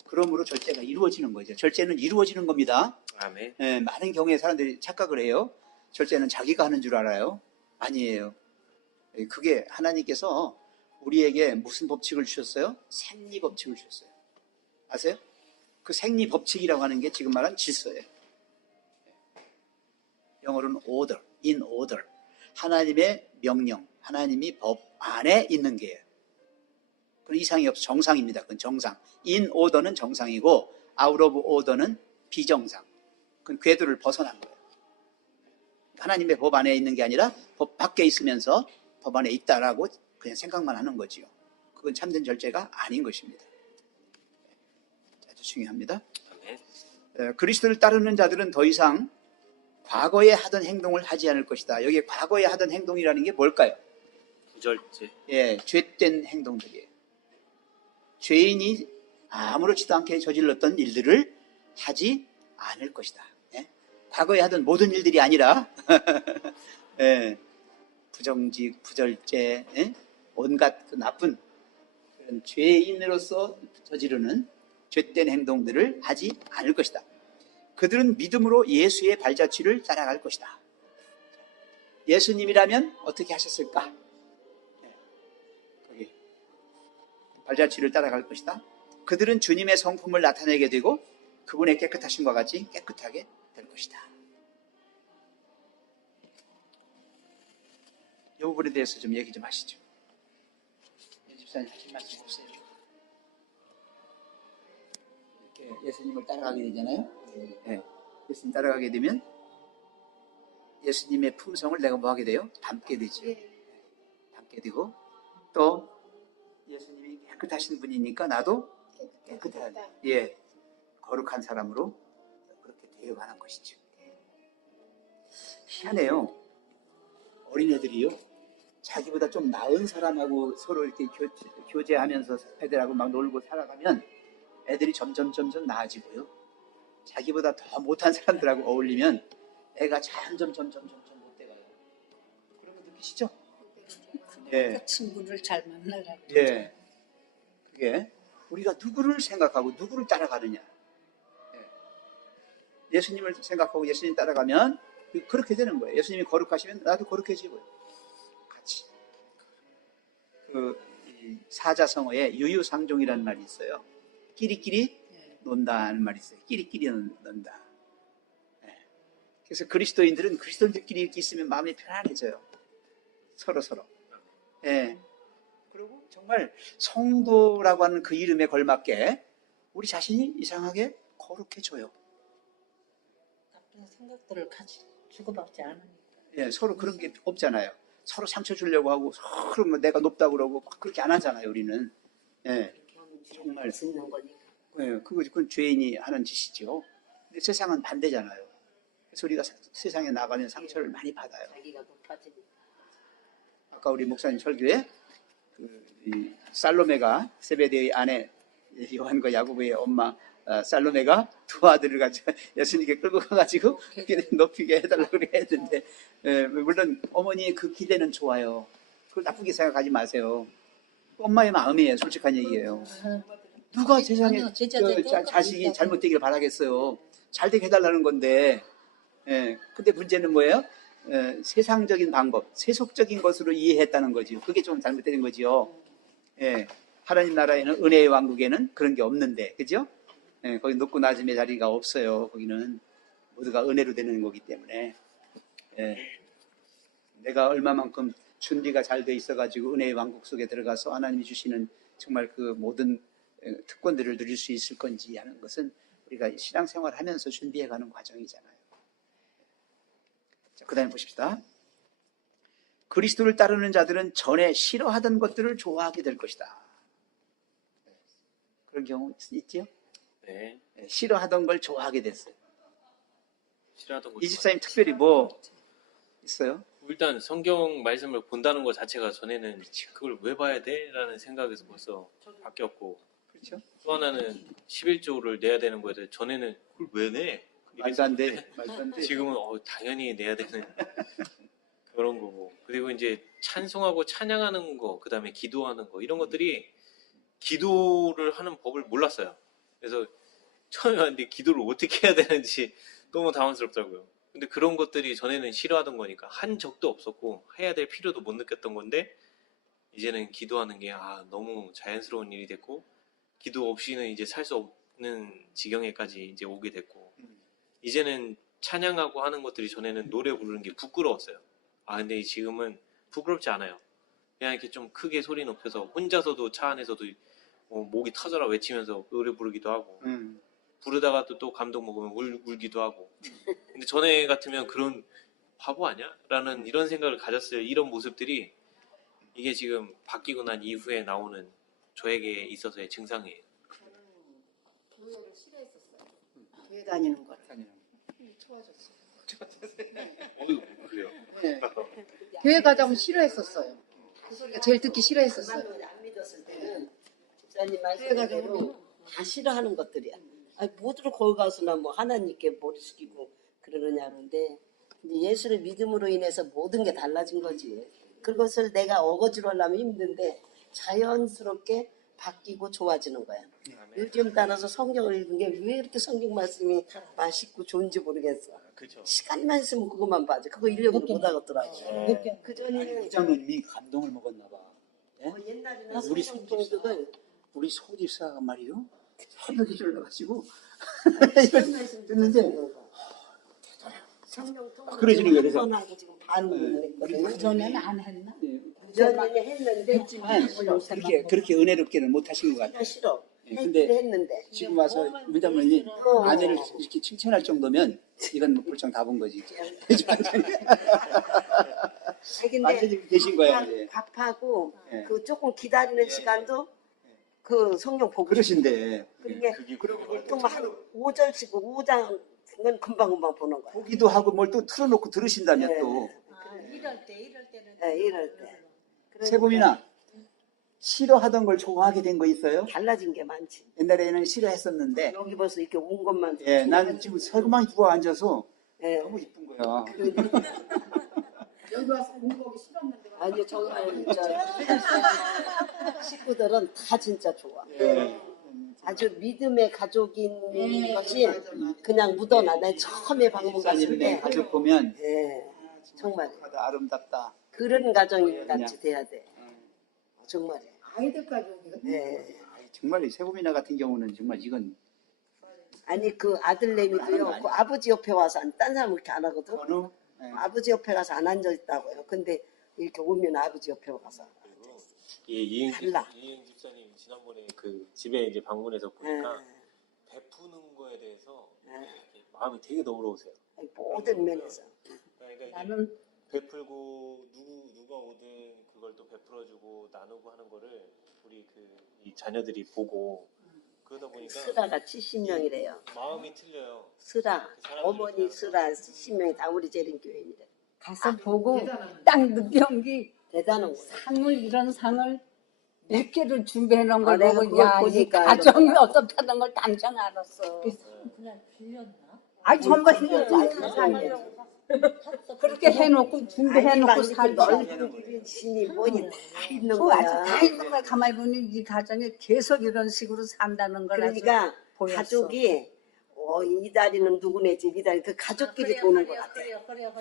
그러므로 절제가 이루어지는 거죠. 절제는 이루어지는 겁니다. 아멘. 예, 많은 경우에 사람들이 착각을 해요. 절제는 자기가 하는 줄 알아요. 아니에요. 예, 그게 하나님께서 우리에게 무슨 법칙을 주셨어요? 생리 법칙을 주셨어요. 아세요? 그 생리 법칙이라고 하는 게 지금 말한 질서예요. 영어로는 order, in order. 하나님의 명령, 하나님이 법 안에 있는 게예요. 그건 이상이 없어. 정상입니다. 그건 정상. in order는 정상이고 out of order는 비정상. 그건 궤도를 벗어난 거예요. 하나님의 법 안에 있는 게 아니라 법 밖에 있으면서 법 안에 있다라고 그냥 생각만 하는 거지요. 그건 참된 절제가 아닌 것입니다. 아주 중요합니다. 아멘. 그리스도를 따르는 자들은 더 이상 과거에 하던 행동을 하지 않을 것이다. 여기 과거에 하던 행동이라는 게 뭘까요? 부절제. 예, 죄된 행동들이에요. 죄인이 아무렇지도 않게 저질렀던 일들을 하지 않을 것이다. 예? 과거에 하던 모든 일들이 아니라 예, 부정직, 부절제, 예? 온갖 그 나쁜 그런 죄인으로서 저지르는 죄된 행동들을 하지 않을 것이다. 그들은 믿음으로 예수의 발자취를 따라갈 것이다. 예수님이라면 어떻게 하셨을까? 거기 발자취를 따라갈 것이다. 그들은 주님의 성품을 나타내게 되고 그분의 깨끗하심과 같이 깨끗하게 될 것이다. 이 부분에 대해서 좀 얘기 좀 하시죠. 집사님 하신 말씀 없어요? 이렇게 예수님을 따라가게 되잖아요. 네. 예수님 따라가게 되면 예수님의 품성을 내가 뭐 하게 돼요? 담게 되죠. 담게 되고 또 예수님이 깨끗하신 분이니까 나도 깨끗한, 예, 거룩한 사람으로 그렇게 되어가는 것이죠. 희한해요. 어린애들이요. 자기보다 좀 나은 사람하고 서로 이렇게 교제하면서 애들하고 막 놀고 살아가면 애들이 점점 나아지고요. 자기보다 더 못한 사람들하고 어울리면 애가 점점 못돼가요. 그런 거 느끼시죠? 예. 친구를 잘 만나라. 예. 그게 우리가 누구를 생각하고 누구를 따라가느냐. 예. 예수님을 생각하고 예수님 따라가면 그렇게 되는 거예요. 예수님이 거룩하시면 나도 거룩해지고요. 같이. 이 사자성어에 유유상종이라는 말이 있어요. 끼리끼리 논다는 말이 있어요. 끼리끼리 논다. 네. 그래서 그리스도인들끼리 이렇게 있으면 마음이 편안해져요. 서로. 네. 그리고 정말 성도라고 하는 그 이름에 걸맞게 우리 자신이 이상하게 거룩해져요. 나쁜 생각들을 같이 주고받지 않으니까. 예, 서로 그런 게 없잖아요. 서로 상처 주려고 하고 서로 뭐 내가 높다고 그러고 막 그렇게 안 하잖아요, 우리는. 예, 그렇게 하면 정말. 짓는 거니까. 예, 그건 죄인이 하는 짓이죠. 근데 세상은 반대잖아요. 그래서 우리가 세상에 나가면 상처를 많이 받아요. 자기가 높아지니까. 아까 우리 목사님 설교에 이 살로메가 세베대의 아내 요한과 야고보의 엄마 살로메가 두 아들을 가지고 예수님께 끌고 가가지고 높이게 해달라고 했는데 물론 어머니의 그 기대는 좋아요. 그걸 나쁘게 생각하지 마세요. 엄마의 마음이에요. 솔직한 얘기예요. 누가 세상에 아니요, 제자들 자식이 똑같이 잘못되기를 바라겠어요. 잘 되게 해달라는 건데. 근데 문제는 뭐예요? 세상적인 방법, 세속적인 것으로 이해했다는 거죠. 그게 좀 잘못된 거지요. 하나님 나라에는 은혜의 왕국에는 그런 게 없는데, 그죠? 거기 높고 낮음의 자리가 없어요. 거기는 모두가 은혜로 되는 거기 때문에. 내가 얼마만큼 준비가 잘 돼 있어가지고 은혜의 왕국 속에 들어가서 하나님이 주시는 정말 그 모든 특권들을 누릴 수 있을 건지 하는 것은 우리가 신앙생활 하면서 준비해가는 과정이잖아요. 자, 그 다음에 보십시다. 그리스도를 따르는 자들은 전에 싫어하던 것들을 좋아하게 될 것이다. 그런 경우 있지요? 네. 싫어하던 걸 좋아하게 됐어요. 싫어하던 거. 이 집사님 특별히 뭐 있어요? 일단 성경 말씀을 본다는 것 자체가 전에는 그걸 왜 봐야 돼? 라는 생각에서 벌써 바뀌었고, 그렇죠? 또 하나는 11조를 내야 되는 거에 대해 전에는 그걸 왜 내? 말도 안 돼. 말도 안 돼. 지금은 당연히 내야 되는 그런 거고, 그리고 이제 찬송하고 찬양하는 거, 그 다음에 기도하는 거, 이런 것들이 기도를 하는 법을 몰랐어요. 그래서 처음에 왔는데 기도를 어떻게 해야 되는지 너무 당황스럽더라고요. 근데 그런 것들이 전에는 싫어하던 거니까 한 적도 없었고 해야 될 필요도 못 느꼈던 건데, 이제는 기도하는 게 너무 자연스러운 일이 됐고, 기도 없이는 이제 살 수 없는 지경에까지 이제 오게 됐고, 이제는 찬양하고 하는 것들이 전에는 노래 부르는 게 부끄러웠어요. 근데 지금은 부끄럽지 않아요. 그냥 이렇게 좀 크게 소리 높여서 혼자서도 차 안에서도 목이 터져라 외치면서 노래 부르기도 하고, 부르다가 또 감동 먹으면 울기도 하고. 근데 전에 같으면 그런 바보 아니야? 라는 이런 생각을 가졌어요. 이런 모습들이 이게 지금 바뀌고 난 이후에 나오는 저에게 있어서의 증상이에요. 교회를 싫어했었어요. 교회 다니는 걸. 그래요? 네. 교회 가자면 싫어했었어요. 그 소리가 제일 듣기 싫어했었어요. 안 믿었을 때는 집사님 말씀대로 다 싫어하는 것들이야. 모두를 거기 가서나 뭐 하나님께 머리 숙이고 그러느냐 그런데 이제 예수를 믿음으로 인해서 모든 게 달라진 거지. 그것을 내가 어거지로 하려면 힘든데 자연스럽게 바뀌고 좋아지는 거야. 요즘 따라서 성경을 읽은 게 왜 이렇게 성경 말씀이 맛있고 좋은지 모르겠어. 그렇죠. 시간만 있으면 그것만 봐줘. 그거 읽려고 못 하겠더라고. 그 아니, 전에는 부장님이 감동을 먹었나 봐. 옛날에는 우리 성경 공독을 우리 소집사가 말이요. 새벽에 졸라가지고 듣는데 성경 그러지는 왜 그래서? 하고 지금 반응을 했거든요. 그전에는 안 했나? 전에 했는데 했지만 그렇게 은혜롭게는 못 하신 것 같아요. 그냥 싫어. 근데 했는데 지금 와서 문장님이 아내를 이렇게 칭찬할 정도면 이건 뭐 불청 다 본 거지. 완전히 되신 거야 이제. 밥하고 예. 그 조금 기다리는 시간도 그 성경 보고 그러신데 그게 또한 5절씩 5장은 금방금방 보는 거야. 보기도 하고 뭘 또 틀어놓고 들으신다면 네. 또 이럴 때는 네, 이럴 때. 그러니까 세봄이나 싫어하던 걸 좋아하게 된 거 있어요? 달라진 게 많지. 옛날에는 싫어했었는데 여기 벌써 이렇게 온 것만. 난 지금 세금만 누워 앉아서 예. 너무 이쁜 거야. 여기 와서 공부하기 싫었는데. 아니요 정말 식구들은 다 진짜 좋아. 아주 믿음의 가족인 것이 그냥 묻어나. 내 처음에 방문 갔을 목사님네 때 가족 보면 정말 아름답다. 그런 가정이 같이 돼야 돼. 정말. 아이들까지 정말 이 세봄이나 같은 경우는 정말 이건 아니 그 아들내미도요. 그 아버지 옆에 와서 딴 사람 그렇게 안 하거든. 어느 아버지 옆에 가서 안 앉아 있다고요. 근데 이렇게 오면 아버지 옆에 가서. 이행 달라. 집사님 지난번에 그 집에 이제 방문해서 보니까 베푸는 거에 대해서 네. 마음이 되게 너그러우세요. 모든 면에서. 그러니까 이게 나는 베풀고 누가 오든 그걸 또 베풀어주고 나누고 하는 거를 우리 이 자녀들이 보고 그러다 보니까 스라가 70명이래요. 마음이 틀려요. 스라, 그 사람들이 어머니 다. 스라 70명이 다 우리 재림교회입니다. 가서 보고 딱 느껴온 게 대단한 거예요. 상을 이런 상을 몇 개를 준비해 놓은 걸 내가 보고 그걸 야, 이 보니까 가정이 어떻다는 걸 당장 알았어. 그냥 빌렸나? 아니 정말 그냥 이거 살려고. 그렇게 해놓고 준비해놓고 살더라고. 넓은 신이 뭐니 다 있는 그 아주 거야. 다 있는 거야. 가만히 보니 이 가정이 계속 이런 식으로 산다는 걸 그러니까 아주 보였어. 가족이 이 다리는 누구네 집, 이 다리 그 가족끼리 도는 것 같아.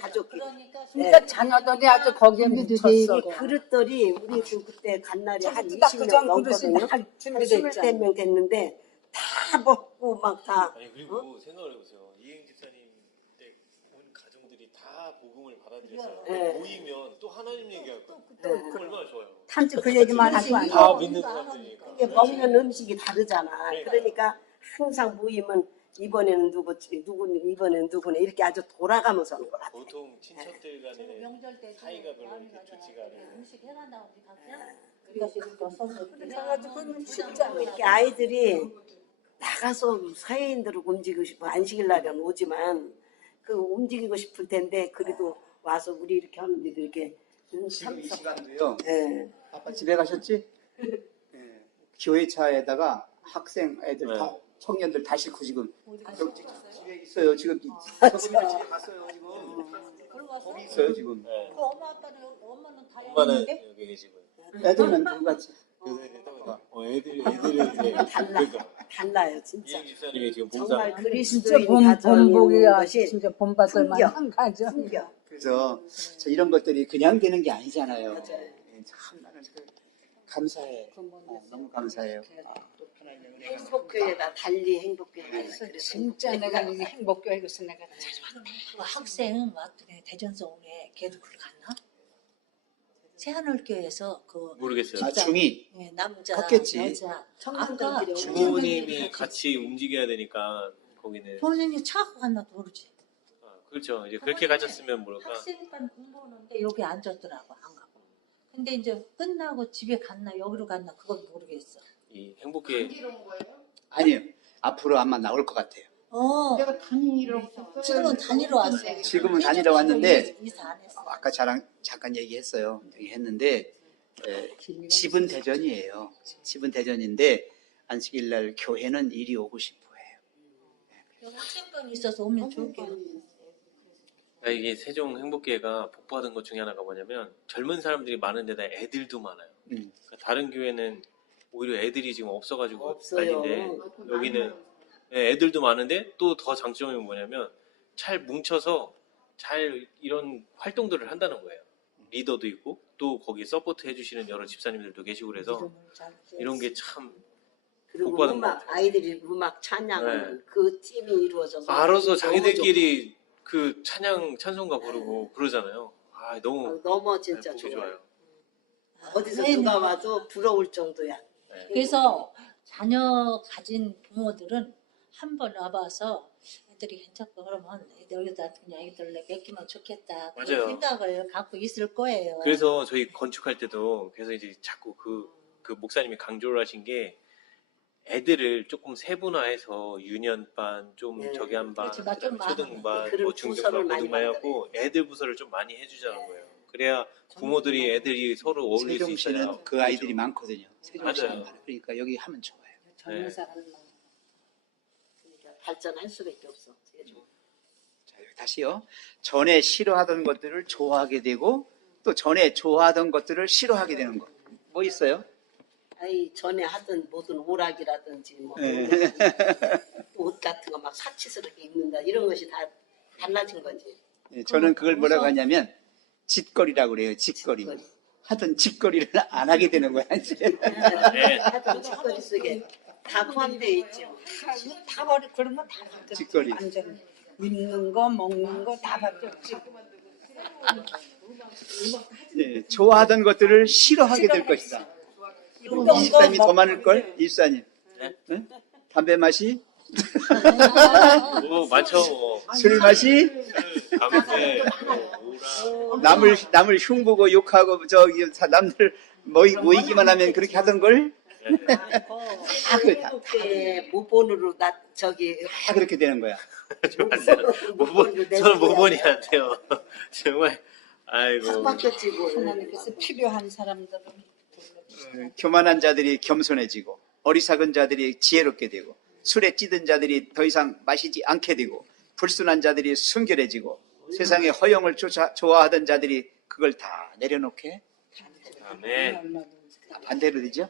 가족끼리. 그러니까 진짜 자녀들이 아주 거기에 묻혔어. 이 그릇들이 우리 그때 간 날이 한 딱 20명 그전 그릇이 넘거든요. 다 한 준비돼 있잖아. 20명 됐는데 다 먹고 막 다. 아니 그리고 생각을 해보세요. 이행 집사님 때 온 가정들이 다 복음을 받아들였어요. 네. 모이면 또 하나님 얘기할 거예요. 네. 얼마나 좋아요. 단지 그 얘기만 하고 안 다 돼. 믿는 사람들이니까. 이게 먹는 음식이 다르잖아. 네. 그러니까 항상 모이면 이번에는 이번에는 누구네 이렇게 아주 돌아가면서 하는 것 같아. 보통 친척들 간에 명절 때 사이가 별로 이렇게 좋지가 않아요. 음식 해간다고 우리 갔어요? 우리가 지금 그래가지고 진짜 이렇게 아이들이 나가서 사회인들을 움직이고 싶어 안식일 날은 오지만 그 움직이고 싶을 텐데 그래도 와서 우리 이렇게 하는데 이렇게 지금 이 시간도요. 예. 아빠 집에 가셨지? 예. 교회 차에다가 학생 애들 네. 다 청년들 다 싣고 지금 여기 집에 있어요. 지금 저분이 집에 갔어요. 지금 거기 있어요. 지금 네. 그 엄마 아빠는 엄마는 다 엄마는 있는데 여기 계시고. 애들만 누구 같이 그래서 이제 딱 애들은 이제 그러니까 달라요 진짜. 이행 집사님이 지금 정말 봉사 진짜 그리스도인 본복이야. 가정인 것이 진짜 본받을 풍경. 만한 가정. 풍경. 그래서 저 이런 것들이 그냥 되는 게 아니잖아요. 맞아요. 예, 참 나는 감사해. 너무 감사해요. 또 하나님의 은혜가 행복교회다 달리 행복교회다. 그래서 진짜 내가 이 행복교회 에서 내가 그 학생 왔더니 대전서울에 걔도 그걸 갔나? 새하늘교회에서 그 모르겠어요. 아, 중이 예, 남자 갔겠지. 여자 청년들끼리 부모님이 같이 움직여야 되니까 거기는 본인이 차 갖고 갔나도 모르지. 그렇죠. 이제 그렇게 가졌으면 모를까. 학생이니까 공부하는데 여기 앉았더라고 안 가고. 근데 이제 끝나고 집에 갔나 여기로 갔나 그건 모르겠어. 이 행복계 아니요. 앞으로 아마 나올 것 같아요. 내가 다니러 지금은 다니러 왔어요. 지금은 다니러 왔는데 이사 안 했어. 아까 잠깐 얘기했어요. 했는데 집은 대전이에요. 집은 대전인데 안식일 날 교회는 이리 오고 싶어 해요. 여기 학생방이 있어서 오면 좋을게요. 그러니까 이게 세종 행복계가 복받은 것 중에 하나가 뭐냐면 젊은 사람들이 많은 데다 애들도 많아요. 그러니까 다른 교회는 오히려 애들이 지금 없어가지고 없어요. 난리인데 여기는 애들도 많은데 또 더 장점이 뭐냐면 잘 뭉쳐서 잘 이런 활동들을 한다는 거예요. 리더도 있고 또 거기 서포트 해주시는 여러 집사님들도 계시고 그래서 이런 게 참 그리고 복받은 것 음악 같아요. 아이들이 음악 찬양을 그 팀이 이루어져서 알아서 너무 자기들끼리 그 찬송가 부르고 그러잖아요. 아 좋고. 너무 너무 진짜 보기 좋아요. 좋아요. 어디서 누가 와도 부러울 정도야. 그래서 자녀 가진 부모들은 한 번 와봐서 애들이 괜찮고 그러면 여기다 그냥 애들 맡기면 좋겠다 그런 맞아요. 생각을 갖고 있을 거예요. 그래서 저희 건축할 때도 그래서 이제 자꾸 그 목사님이 강조를 하신 게 애들을 조금 세분화해서 유년반, 좀 네. 저기 한 반, 그렇지, 좀 초등반, 그런 뭐 부서를 중등반, 많이 고등반 해갖고 애들 부서를 좀 많이 해주자는 거예요. 그래야 부모들이 애들이 서로 어울릴 수 있어요. 세종시는 그 아이들이 많거든요. 세종시는 맞아요. 많아요. 그러니까 여기 하면 좋아요. 젊은 네. 사람만. 그러니까 발전할 수밖에 없어. 자, 여기 다시요. 전에 싫어하던 것들을 좋아하게 되고 또 전에 좋아하던 것들을 싫어하게 되는 거. 뭐 있어요? 아이 전에 하던 모든 오락이라든지 뭐 네. 옷 같은 거 막 사치스럽게 입는다 이런 것이 다 달라진 거지. 네, 저는 그걸 뭐라고 하냐면 짓거리라고 그래요. 짓거리. 짓거리. 하던 짓거리를 안 하게 되는 거야. 이제. 하던 짓거리 속에 다 포함되어 있죠. 다 버리 그러면 다 바뀌었지. 짓거리. 완전 입는 거 먹는 거 다 바뀌었지. 네, 좋아하던 것들을 싫어하게 될 것이다. 24님이 더 많을 걸? 24님. 네? 네? 담배 맛이 뭐 많죠. 뭐. 술 마시, 담배, 남을 흉보고 욕하고 저기 남들 모이기만 하면 그렇게 하던 걸 다 한국에 모본으로 다 그렇게 되는 거야. 저는 모본이 안 돼요. 정말 아이고. 바뀌었지 뭐. 하나님께서 필요한 사람들은 교만한 자들이 겸손해지고 어리석은 자들이 지혜롭게 되고 술에 찌든 자들이 더 이상 마시지 않게 되고 불순한 자들이 순결해지고 세상의 허영을 좋아하던 자들이 그걸 다 내려놓게 아멘. 다 반대로 되죠.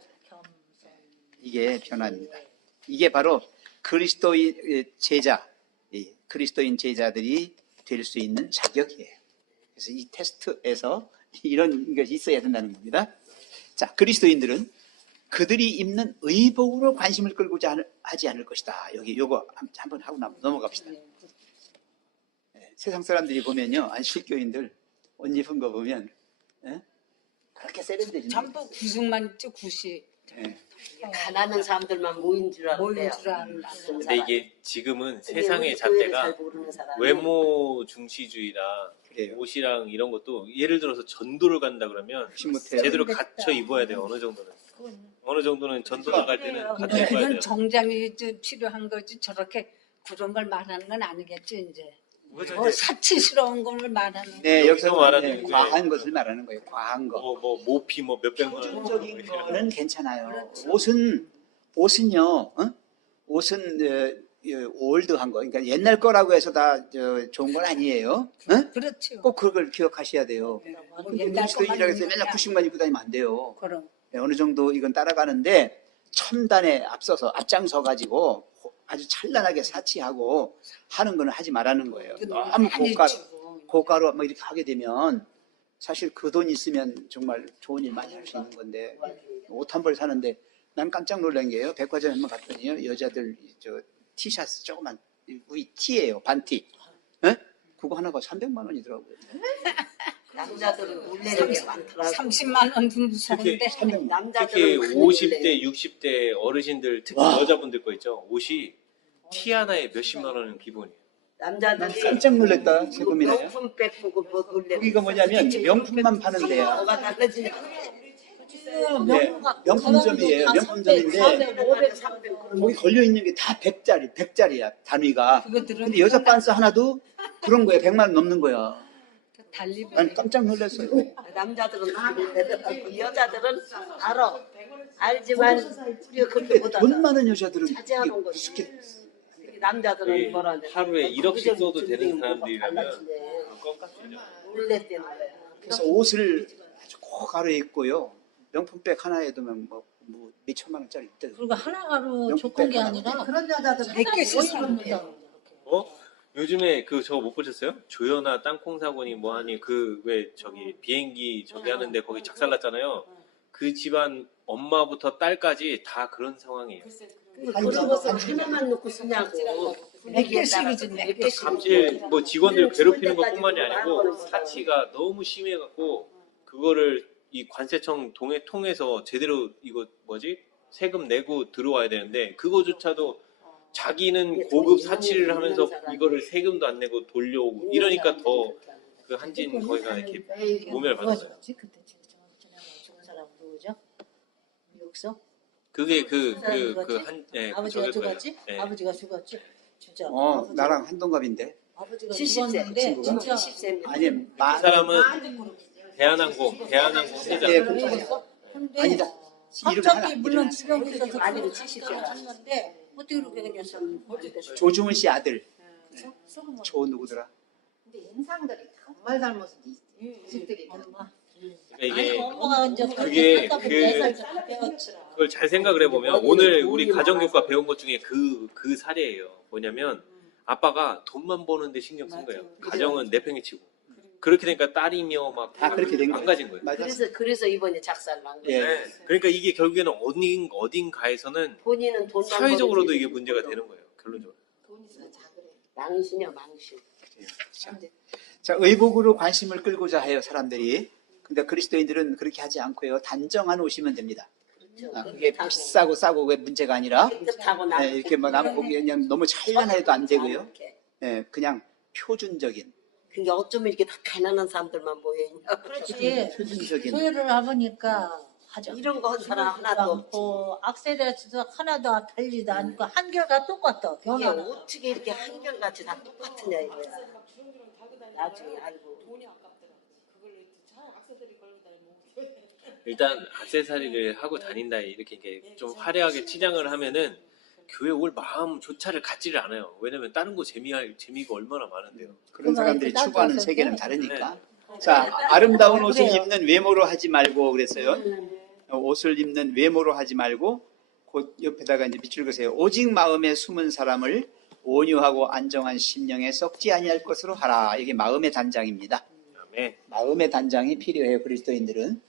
이게 변화입니다. 이게 바로 그리스도인 제자, 이 그리스도인 제자들이 될 수 있는 자격이에요. 그래서 이 테스트에서 이런 것이 있어야 된다는 겁니다. 자, 그리스도인들은 그들이 입는 의복으로 관심을 끌고자 하지 않을 것이다. 여기 요거 한번 하고 넘어갑시다. 네, 세상 사람들이 보면요, 안식교인들 옷 입은 거 보면 그렇게 세련되지. 전부 구승만 있죠, 구시. 네. 가난한 사람들만 모인 줄 알았대요. 모인 줄 알았는데. 근데 이게 지금은 세상의 잣대가 외모 중시주의라 그래요. 옷이랑 이런 것도 예를 들어서 전도를 간다 그러면 혹시 못해요? 제대로 갖춰 입어야 돼요. 어느 정도는. 어느 정도는 전도를 갈 때는 갖춰 입어야 돼요. 이건 정장이 필요한 거지 저렇게 그런 걸 말하는 건 아니겠지 이제. 뭐 사치스러운 걸 말하는. 네, 여기서 말하는 게 과한 것을 말하는 거예요. 과한 거. 뭐 모피 뭐 몇백만 원. 표준적인 거는 괜찮아요. 그렇죠. 옷은요, 옷은 올드한 거, 그러니까 옛날 거라고 해서 다 좋은 건 아니에요. 그렇죠. 꼭 그걸 기억하셔야 돼요. 뭐 근데 옛날 그리스도인이라고 해서 것만 맨날 90만 입고 다니면 안 돼요. 그럼. 네, 어느 정도 이건 따라가는데 첨단에 앞장서 가지고 아주 찬란하게 사치하고 하는 거는 하지 말라는 거예요. 너무 고가로 막 이렇게 하게 되면 사실 그 돈 있으면 정말 좋은 일 많이 할 수 있는 건데 옷 한 벌 사는데 난 깜짝 놀란 게요. 백화점에 한번 갔더니요, 여자들 저 티셔츠 조그만 위 티예요, 반티. 그거 하나가 300만 원이더라고요. 남자들은 놀래는 게 많더라고. 30만 원 정도 사는데 특히 남자들은 50대, 60대 어르신들 특히 와. 여자분들 거 있죠. 옷이 티 하나에 몇십만 원은 기본이에요. 난 남자들이 깜짝 놀랐다. 세금이네요. 명품백 보고 뭐 놀래. 여기가 뭐냐면 명품만 파는 데야. 뭐가 달라지냐. 네, 명품점이에요. 명품점인데 거기 걸려 있는 게 다 100짜리야 단위가. 그것들은 근데 여자 반스 하나도 그런 거야. 100만 원 넘는 거야. 달리 난 깜짝 놀랐어요. 남자들은 놀래더라고. 여자들은 알지만 우리가 그렇게 보다. 돈 많은 여자들은 차지하는 이게 거지. 무섭게 남자들은 뭐라 하냐. 하루에 1억씩 써도 되는 뭐가 사람들이라면 달라지네. 껌같죠. 놀랬대는 거야. 그래서 옷을 아주 꼭 갈아입고요. 명품백 하나에 두면 뭐 몇천만 원짜리 있대. 그리고 하나가로 명품 조건 게 백 아니라 그런 여자들 몇 개씩 사는데. 요즘에 그 저거 못 보셨어요? 조연아 땅콩 사고니 뭐하니 그 왜 저기 비행기 저기 하는데 거기 작살났잖아요. 그 집안 엄마부터 딸까지 다 그런 상황이에요. 그런 것을 하나만 놓고 쓰냐고. 몇 개씩이지, 몇 개씩. 갑질 뭐 직원들 괴롭히는 것뿐만이 아니고 사치가 너무 심해갖고 그거를 이 관세청 통해서 제대로 이거 뭐지 세금 내고 들어와야 되는데 그거조차도 자기는 고급 사치를 하면서 이거를 세금도 안 내고 돌려오고 이러니까 더 그 한진 거기가 이렇게 모멸 받는 거예요. 누구지? 그때 죽은 사람 누구죠? 미국서? 그게 아버지가 죽었지? 아버지가 죽었지? 진짜. 나랑 한동갑인데. 아버지가 70세 죽었는데 친구가? 진짜 70세. 아니, 그 사람은 대한항공 회장. 예, 근데 아니다. 이름 하나 갑자기 물론 일어났어요. 주변 있어서 아니면 70세. 하는데 어떻게 그렇게 그냥 조중훈 씨 아들. 조 누구더라? 근데 인상들이 정말 닮았어. 이 집들이. 엄마. 그러니까 아니 이게 엄마가 이제 그게 배웠지. 그걸 잘 생각을 해보면 오늘 우리 가정교과 배운 것 중에 그 사례예요. 뭐냐면 아빠가 돈만 버는데 신경 쓴 거예요. 가정은 내팽개치고 그렇게 되니까 딸이며 막 다 그렇게 된 거예요. 망가진 거예요. 맞아. 그래서 이번에 작살 난 거야. 예. 네. 그러니까 이게 결국에는 어딘가에서는 본인은 돈만 사회적으로도 버는지 이게 문제가 되는 거예요. 결론적으로. 돈 있으면 작으래. 망신이야 망신. 자, 의복으로 관심을 끌고자 해요, 사람들이. 근데 그리스도인들은 그렇게 하지 않고요. 단정한 옷이면 됩니다. 그게 비싸고 싸고 그게 문제가 아니라 깨끗하고 나 이렇게 뭐 남 보기 그냥 너무 찬란해도 안 되고요. 그냥 표준적인 그게 어쩌면 이렇게 다 가난한 사람들만 모여있냐. 그렇지. 표준적인 교회를 와보니까 하죠. 이런 거 한 사람 하나도 없지. 악세대도 하나도 달리도 않고 한결과 똑같아. 이게 변화는. 어떻게 이렇게 한결같이 다 똑같으냐 이거야. 나중에 알고. 일단 액세서리를 하고 다닌다 이렇게 좀 화려하게 치장을 하면은 교회 올 마음조차를 갖지를 않아요. 왜냐면 다른 거 재미가 얼마나 많은데요. 그런 사람들이 추구하는 세계는 다르니까. 자, 아름다운 옷을 입는 외모로 하지 말고 그랬어요. 옷을 입는 외모로 하지 말고 곧 옆에다가 이제 밑줄 그으세요. 오직 마음에 숨은 사람을 온유하고 안정한 심령에 썩지 아니할 것으로 하라. 이게 마음의 단장입니다. 아멘. 마음의 단장이 필요해요. 그리스도인들은.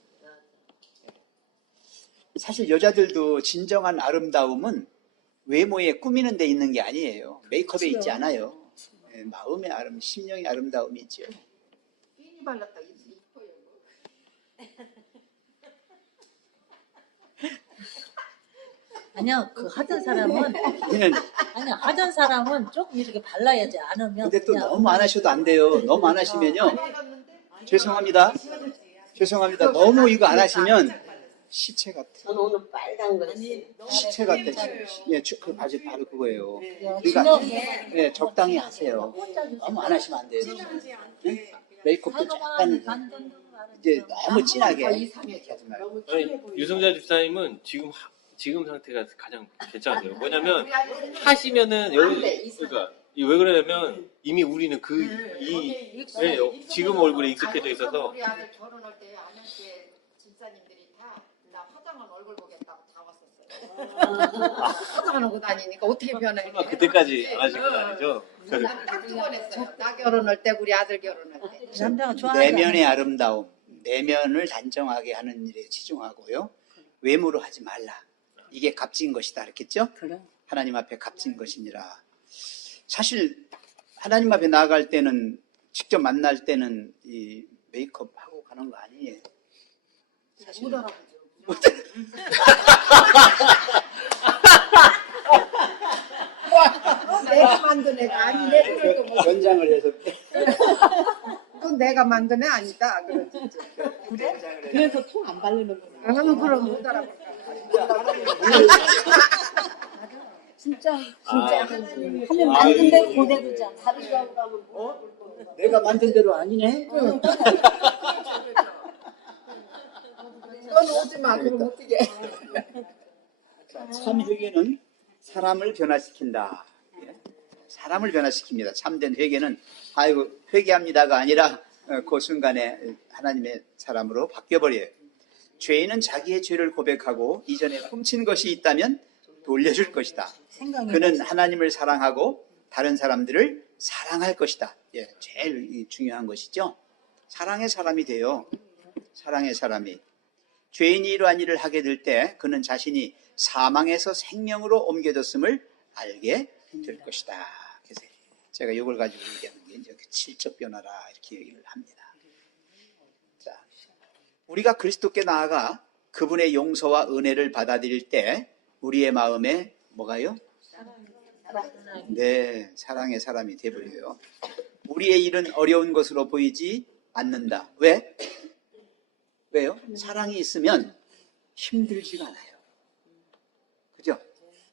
사실 여자들도 진정한 아름다움은 외모에 꾸미는 데 있는 게 아니에요. 메이크업에 있지 않아요. 마음의 심령의 아름다움이 있죠. 비니 발랐다 이뻐요. 아니야, 그 하던 사람은 얘는 아니야, 하던 사람은 조금 이렇게 발라야지 않으면. 근데 또 그냥 너무 안 하셔도 안 돼요. 너무 안 하시면요. 죄송합니다. 죄송합니다. 너무 이거 안 하시면 시체 같아. 저는 오늘 빨간 거 했어요. 시체 같아. 예, 그 바지 바로 그거예요. 야, 그러니까 진짜 예, 적당히 하세요. 너무 안 하시면 안 돼요. 예? 메이크업도 약간 이제 너무 진하게 하지 말고. 아니, 유성자 집사님은 지금 상태가 가장 괜찮아요. 뭐냐면 하시면은 그러니까 왜 그러냐면 이미 우리는 지금 얼굴에 익숙해져 있어서 우리 아들 결혼할 때 안현재 집사님들이 다 나 화장한 얼굴 보겠다고 다 왔었어요. 화장하고 다니니까 어떻게 변해? 설마 그때까지 안 하신 건 아니죠? 딱 두 번 했어요. 나 결혼할 때 우리 아들 결혼할 때. 남자가 좋아하는 내면의 아름다움, 내면을 단정하게 하는 일에 치중하고요. 외모로 하지 말라. 이게 값진 것이다. 그랬겠죠? 그래. 하나님 앞에 값진 것이니라. 사실 하나님 앞에 나아갈 때는 직접 만날 때는 이 메이크업 하고 가는 거 아니에요. 사실 못 알아보죠. 내가 만든 애가 아니네. 연장을 해서 그건 내가 만든 애 아니다. 그러지. 그래서 통 안 바르는 거야. 그러면 그럼 못 알아볼까. 진짜 하면 아, 만든 대로 예. 고대로잖아. 다른 거 하면 내가 만든 대로 아니네. 넌 오지 마. 그럼 어떻게? 참 회개는 사람을 변화시킨다. 예. 사람을 변화시킵니다. 참된 회개는 아이고 회개합니다가 아니라 그 순간에 하나님의 사람으로 바뀌어버려요. 죄인은 자기의 죄를 고백하고 이전에 훔친 것이 있다면 돌려줄 것이다. 그는 하나님을 사랑하고 다른 사람들을 사랑할 것이다. 예, 제일 중요한 것이죠. 사랑의 사람이 돼요. 사랑의 사람이. 죄인이 이러한 일을 하게 될 때 그는 자신이 사망에서 생명으로 옮겨졌음을 알게 될 것이다. 그래서 제가 이걸 가지고 얘기하는 게 이제 질적 변화라 이렇게 얘기를 합니다. 자, 우리가 그리스도께 나아가 그분의 용서와 은혜를 받아들일 때 우리의 마음에 뭐가요? 네, 사랑의 사람이 되버려요. 우리의 일은 어려운 것으로 보이지 않는다. 왜? 왜요? 사랑이 있으면 힘들지가 않아요. 그죠?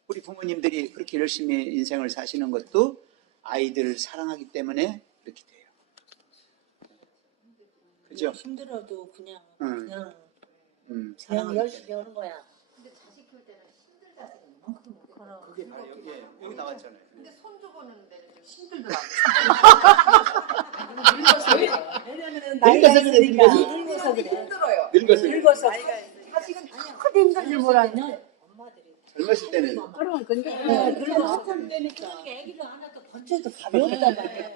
우리 부모님들이 그렇게 열심히 인생을 사시는 것도 아이들을 사랑하기 때문에 그렇게 돼요. 그죠? 힘들어도 그냥 사랑하기 열심히 때문에. 하는 거야. 근데 자식 키울 때는 힘들다는 그럼. 그게 바로 여기 나왔잖아요. 근데 손주 보는 데는 좀 힘들더라고. 왜냐면은 나이가 나이가 있으니까. 있으니까 늙어서 그래. 힘들어요. 늙어서 자식은 크게 힘든 줄 몰랐네. 젊었을 때는 그럼 근데 늙어서 되니까. 애기를 안 해도 번째도 가벼웠단 말이야.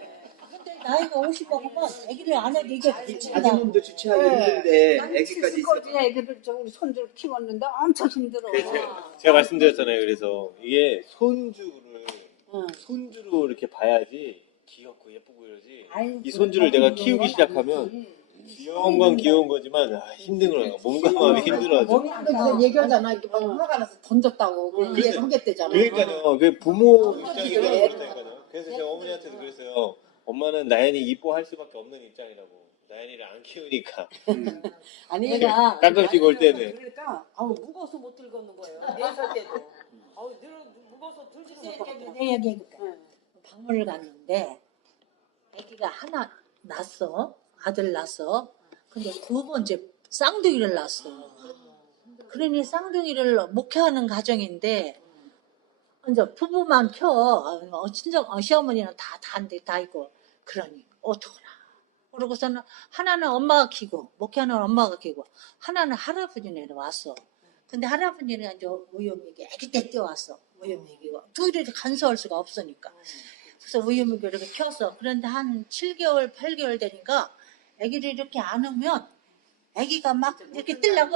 근데 나이가 50 먹으면 애기를 안 해도 이게 자기 몸도 주체하기 힘든데 애기까지 있어. 거지 애기를 저 우리 손주를 키웠는데 엄청 힘들어. 제가 말씀드렸잖아요. 그래서 이게 손주로 이렇게 봐야지 귀엽고 예쁘고 이러지. 아유, 이 손주를 내가 키우기 시작하면 귀여운 건 귀여운 거지만 힘든 거야. 몸과 마음이 힘들어하죠. 근데 그냥 얘기하잖아. 이렇게 막 화가 나서 던졌다고. 그 얘가 하겠대잖아. 그러니까요. 그 부모 입장에서 그렇다니까요. 그래서 제가 어머니한테도 그랬어요. 엄마는 나연이 이뻐할 수밖에 없는 입장이라고. 나연이를 안 키우니까. 아니 내가 가끔씩 올 때는. 그러니까 무거워서 못 들겠는 거예요. 4살 때도. 무거워서 들지도 못하고. 내 얘기 해볼까? 방문을 갔는데 아기가 하나 낳았어. 아들 낳았어. 근데 두 번째 쌍둥이를 낳았어. 그러니 쌍둥이를 목회하는 가정인데 이제 부부만 친정 시어머니는 다 있고 그러니 어떡하나. 그러고서는 하나는 엄마가 키고 목회하는 엄마가 키고 하나는 할아버지네 왔어. 근데 할아버지는 이제 우유미기 아기 때 뛰어왔어. 우유미기고 둘이 간소할 수가 없으니까. 그래서 우유미기 이렇게 키웠어. 그런데 한 7개월 8개월 되니까 아기를 이렇게 안으면 아기가 막 이렇게 뜨려고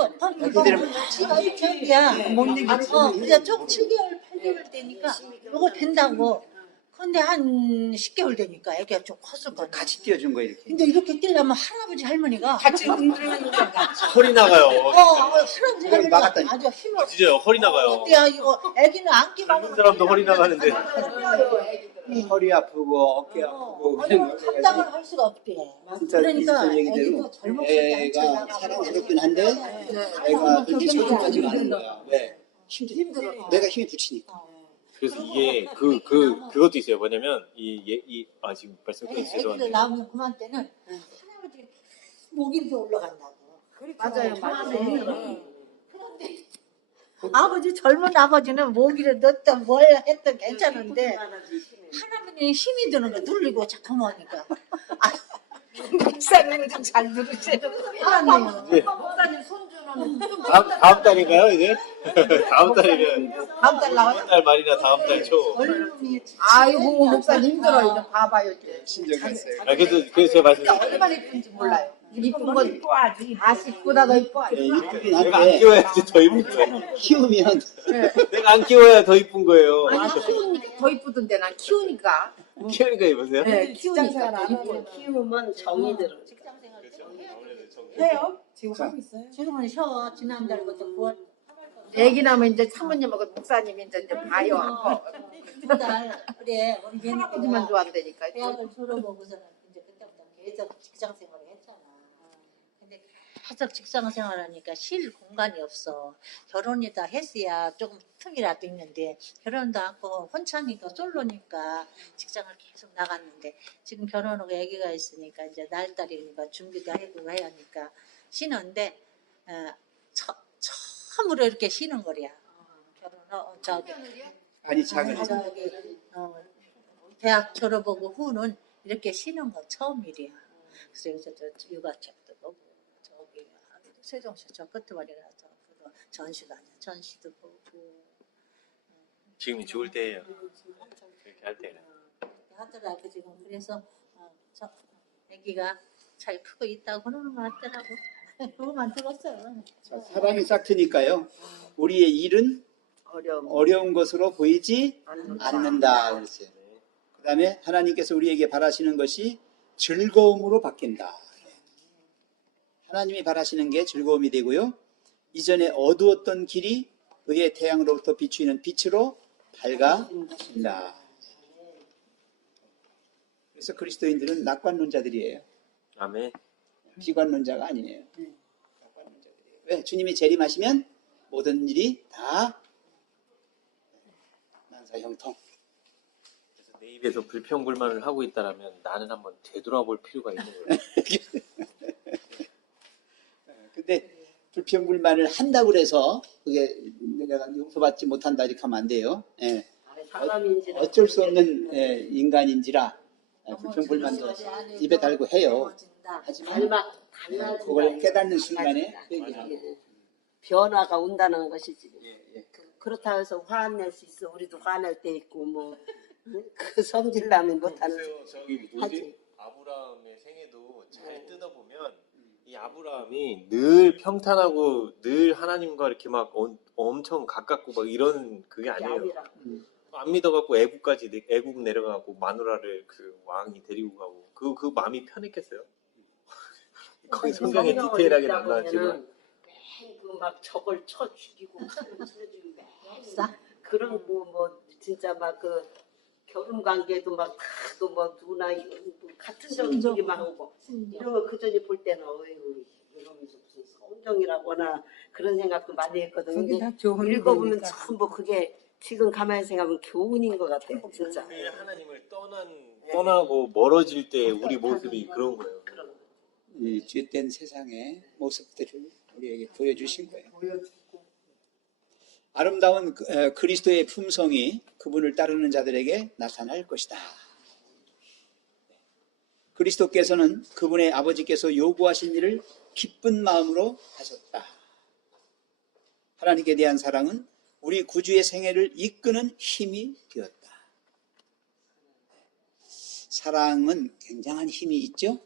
지가 이렇게 한게야. 못 내겠지. 그래서 좀 7개월 8개월 되니까 이거 된다고. 근데 한 10개월 되니까 애기가 좀 컸을 거야. 같이 띄워준 거예요, 이렇게. 근데 이렇게 뛰려면 할아버지 할머니가 같이 흔들는 거야. 허리 나가요. 할아버지 할머니가 막았다니. 아주 힘을 진짜 허리 나가요. 어때야 이거 애기는 안기만 다른 사람도 허리 나가는데. 허리 아프고 어깨 아프고 그냥 감당을 할 수가 없대. 진짜 그러니까 비슷한 얘기대로 애기도 젊었을 때 애가 사랑스럽긴 한데 애가 그렇게 소중하지가 않은 거야. 왜? 힘들어. 내가 힘이 붙이니까. 그래서 이게 그것도 있어요. 뭐냐면 지금 말씀드린 애기를 죄송한데 낳으면 그만 때는 할아버지 목인도 올라간다고. 맞아요. 그런데 아버지 젊은 아버지는 모기를 넣든 뭘 했든 괜찮은데 할아버지는 힘이 드는 거 눌리고 자꾸 하니까 목사님은 좀 잘 들으세요. 목사님 손주는 다음 달인가요 이제? 다음 달이면 다음 달 나와요? 다음 달 말이나 다음 달 초. 얼굴이 아이고 목사님 힘들어. 이제 봐봐요. 이제. 친절했어요. 그래서 제가 말씀드렸어요. 얼마나 이쁜지 몰라요. 이쁜 건 이뻐하지. 40보다 더 이뻐하지. 이쁘긴 내가 안 한데 키워야지 더 이쁜 거예요. 키우면 내가 안 키워야 더 이쁜 거예요. 아니 키우니까 더 이쁘던데 난 키우니까. 키우니까 이보세요. 네, 키우니까 더 이뻐. 키우면 정이 들어. 해요? 지금 하고 있어요? 지금은 쉬어 지난달부터 9월 애기 나면 이제 사모님하고 목사님이 이제 봐요. 두달 그래 우리 할아버지만 좋아한다니까. 대학을 졸업하고서는 이제 그때부터 계속 직장 생활을 했잖아. 근데 계속 직장 생활하니까 쉴 공간이 없어. 결혼이 다 했어야 조금 틈이라도 있는데 결혼도 하고 혼자니까 솔로니까 직장을 계속 나갔는데 지금 결혼하고 아기가 있으니까 이제 날딸이니까 준비도 하고 해야 하니까 쉬는데 처음으로 이렇게 쉬는 거야. 저기 많이 작은 대학 졸업하고 후는 이렇게 쉬는 건 처음이래요. 그래서 여기서 저 육아책도 보고 저기 세종시 저 끝머리가 전시도 아니야. 전시도 보고 지금이 좋을 때예요. 그렇게 할 때는. 하더라고 지금. 그래서 저 아기가 잘 크고 있다고 그러는 거 같더라고. 그거만 들었어요. 자, 사람이 싹트니까요. 우리의 일은 어려운 것으로 보이지 않는다 그랬어요. 그다음에 하나님께서 우리에게 바라시는 것이 즐거움으로 바뀐다. 하나님이 바라시는 게 즐거움이 되고요. 이전에 어두웠던 길이 의의 태양으로부터 비추이는 빛으로 밝아진다. 그래서 그리스도인들은 낙관론자들이에요. 아멘. 비관론자가 아니에요. 낙관론자들이에요. 왜? 주님이 재림하시면 모든 일이 다 난사형통. 그래서 내 입에서 불평불만을 하고 있다라면 나는 한번 되돌아볼 필요가 있는 거예요. 근데 불평불만을 한다고 그래서 그게 내가 용서받지 못한다 이렇게 하면 안 돼요. 예. 사람인지라 어쩔 수 없는 인간인지라 불평불만도 입에 달고 해요. 하지만 달라진다. 그걸 깨닫는 순간에 회개하고. 변화가 온다는 것이지. 예. 그렇다고 해서 화낼 수 있어. 우리도 화낼 때 있고 뭐 그 성질나면 못하는. 글쎄요, 저기 하지. 아브라함의 생애도 잘 뜯어보면 이 아브라함이 늘 평탄하고 늘 하나님과 이렇게 막 엄청 가깝고 막 이런 그게 아니에요. 안 믿어갖고 애국 내려가고 마누라를 그 왕이 데리고 가고 그 마음이 편했겠어요. 거기 성경에 디테일하게 안 나왔지만 막 저걸 쳐 죽이고 칼을 쳐 죽이고 싸? 그런 뭐 진짜 막 그 결혼 관계도 막 다 그 뭐 누나 같은 정이기만 하고 이런 거 그전에 볼 때는 어이구 이러면서 무슨 성경이라거나 그런 생각도 많이 했거든요. 그게 근데 다 교훈이 읽어보면 되니까. 전부 그게 지금 가만히 생각하면 교훈인 것 같아요, 진짜. 하나님을 떠나고 멀어질 때 우리 모습이 그런 거예요. 이 죄된 세상의 모습들을 우리에게 보여주신 거예요. 아름다운 그리스도의 품성이 그분을 따르는 자들에게 나타날 것이다. 그리스도께서는 그분의 아버지께서 요구하신 일을 기쁜 마음으로 하셨다. 하나님께 대한 사랑은 우리 구주의 생애를 이끄는 힘이 되었다. 사랑은 굉장한 힘이 있죠.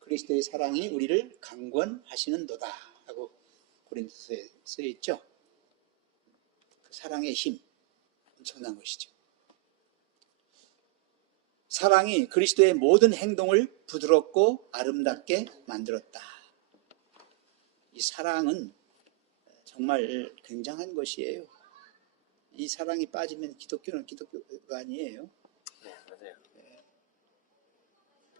그리스도의 사랑이 우리를 강권하시는도다 하고 고린도서에 쓰여 있죠. 그 사랑의 힘, 엄청난 것이죠. 사랑이 그리스도의 모든 행동을 부드럽고 아름답게 만들었다. 이 사랑은 정말 굉장한 것이에요. 이 사랑이 빠지면 기독교는 기독교가 아니에요. 네, 맞아요.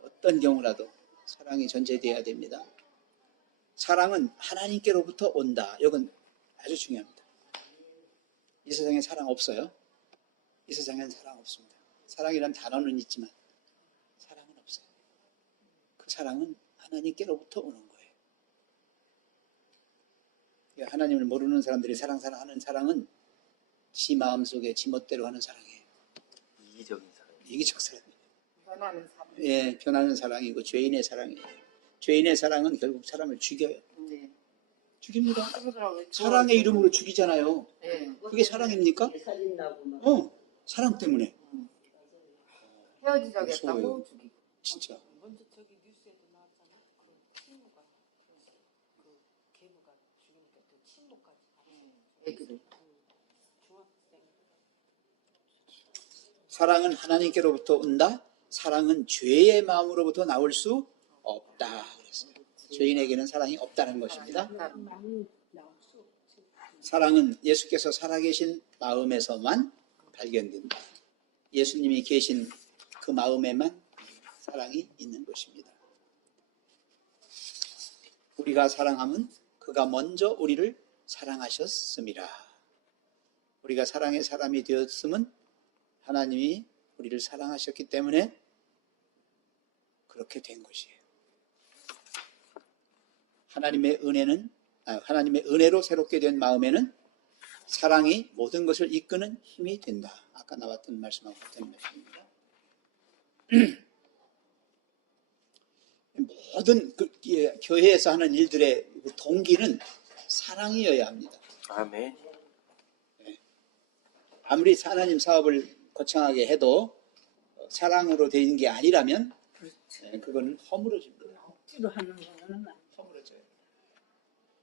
어떤 경우라도 사랑이 전제되어야 됩니다. 사랑은 하나님께로부터 온다. 이건 아주 중요합니다. 이 세상에 사랑 없어요? 이 세상에는 사랑 없습니다. 사랑이란 단어는 있지만 사랑은 없어요. 그 사랑은 하나님께로부터 오는 거예요. 하나님을 모르는 사람들이 사랑하는 사랑은 지 마음속에 지 멋대로 하는 사랑이에요. 이기적인 사람. 이기적 사랑이에요. 변하는 사람. 예, 변하는 사랑이고 죄인의 사랑이에요. 죄인의 사랑은 결국 사람을 죽여요. 네. 죽입니다. 그러더라고요. 사랑의 이름으로 죽이잖아요. 네. 그게 사랑입니까? 살인 나고 막. 사랑 때문에. 헤어지자겠다고 무서워요. 죽이고. 진짜. 먼저 저기 뉴스에도 나왔잖아. 그 친구가 그 계부가 죽으니까 또 친구까지 애기를. 중학생. 사랑은 하나님께로부터 온다. 사랑은 죄의 마음으로부터 나올 수 없다. 그랬어요. 죄인에게는 사랑이 없다는 것입니다. 사랑은 예수께서 살아계신 마음에서만 발견된다. 예수님이 계신 그 마음에만 사랑이 있는 것입니다. 우리가 사랑하면 그가 먼저 우리를 사랑하셨음이라. 우리가 사랑의 사람이 되었음은 하나님이 우리를 사랑하셨기 때문에 그렇게 된 것이에요. 하나님의 은혜로 새롭게 된 마음에는 사랑이 모든 것을 이끄는 힘이 된다. 아까 나왔던 말씀하고 같은 말씀입니다. 모든 교회에서 하는 일들의 동기는 사랑이어야 합니다. 아멘. 아무리 하나님 사업을 거창하게 해도 사랑으로 되는 게 아니라면 그건 허물어집니다. 억지로 하는 거는 허물어져요.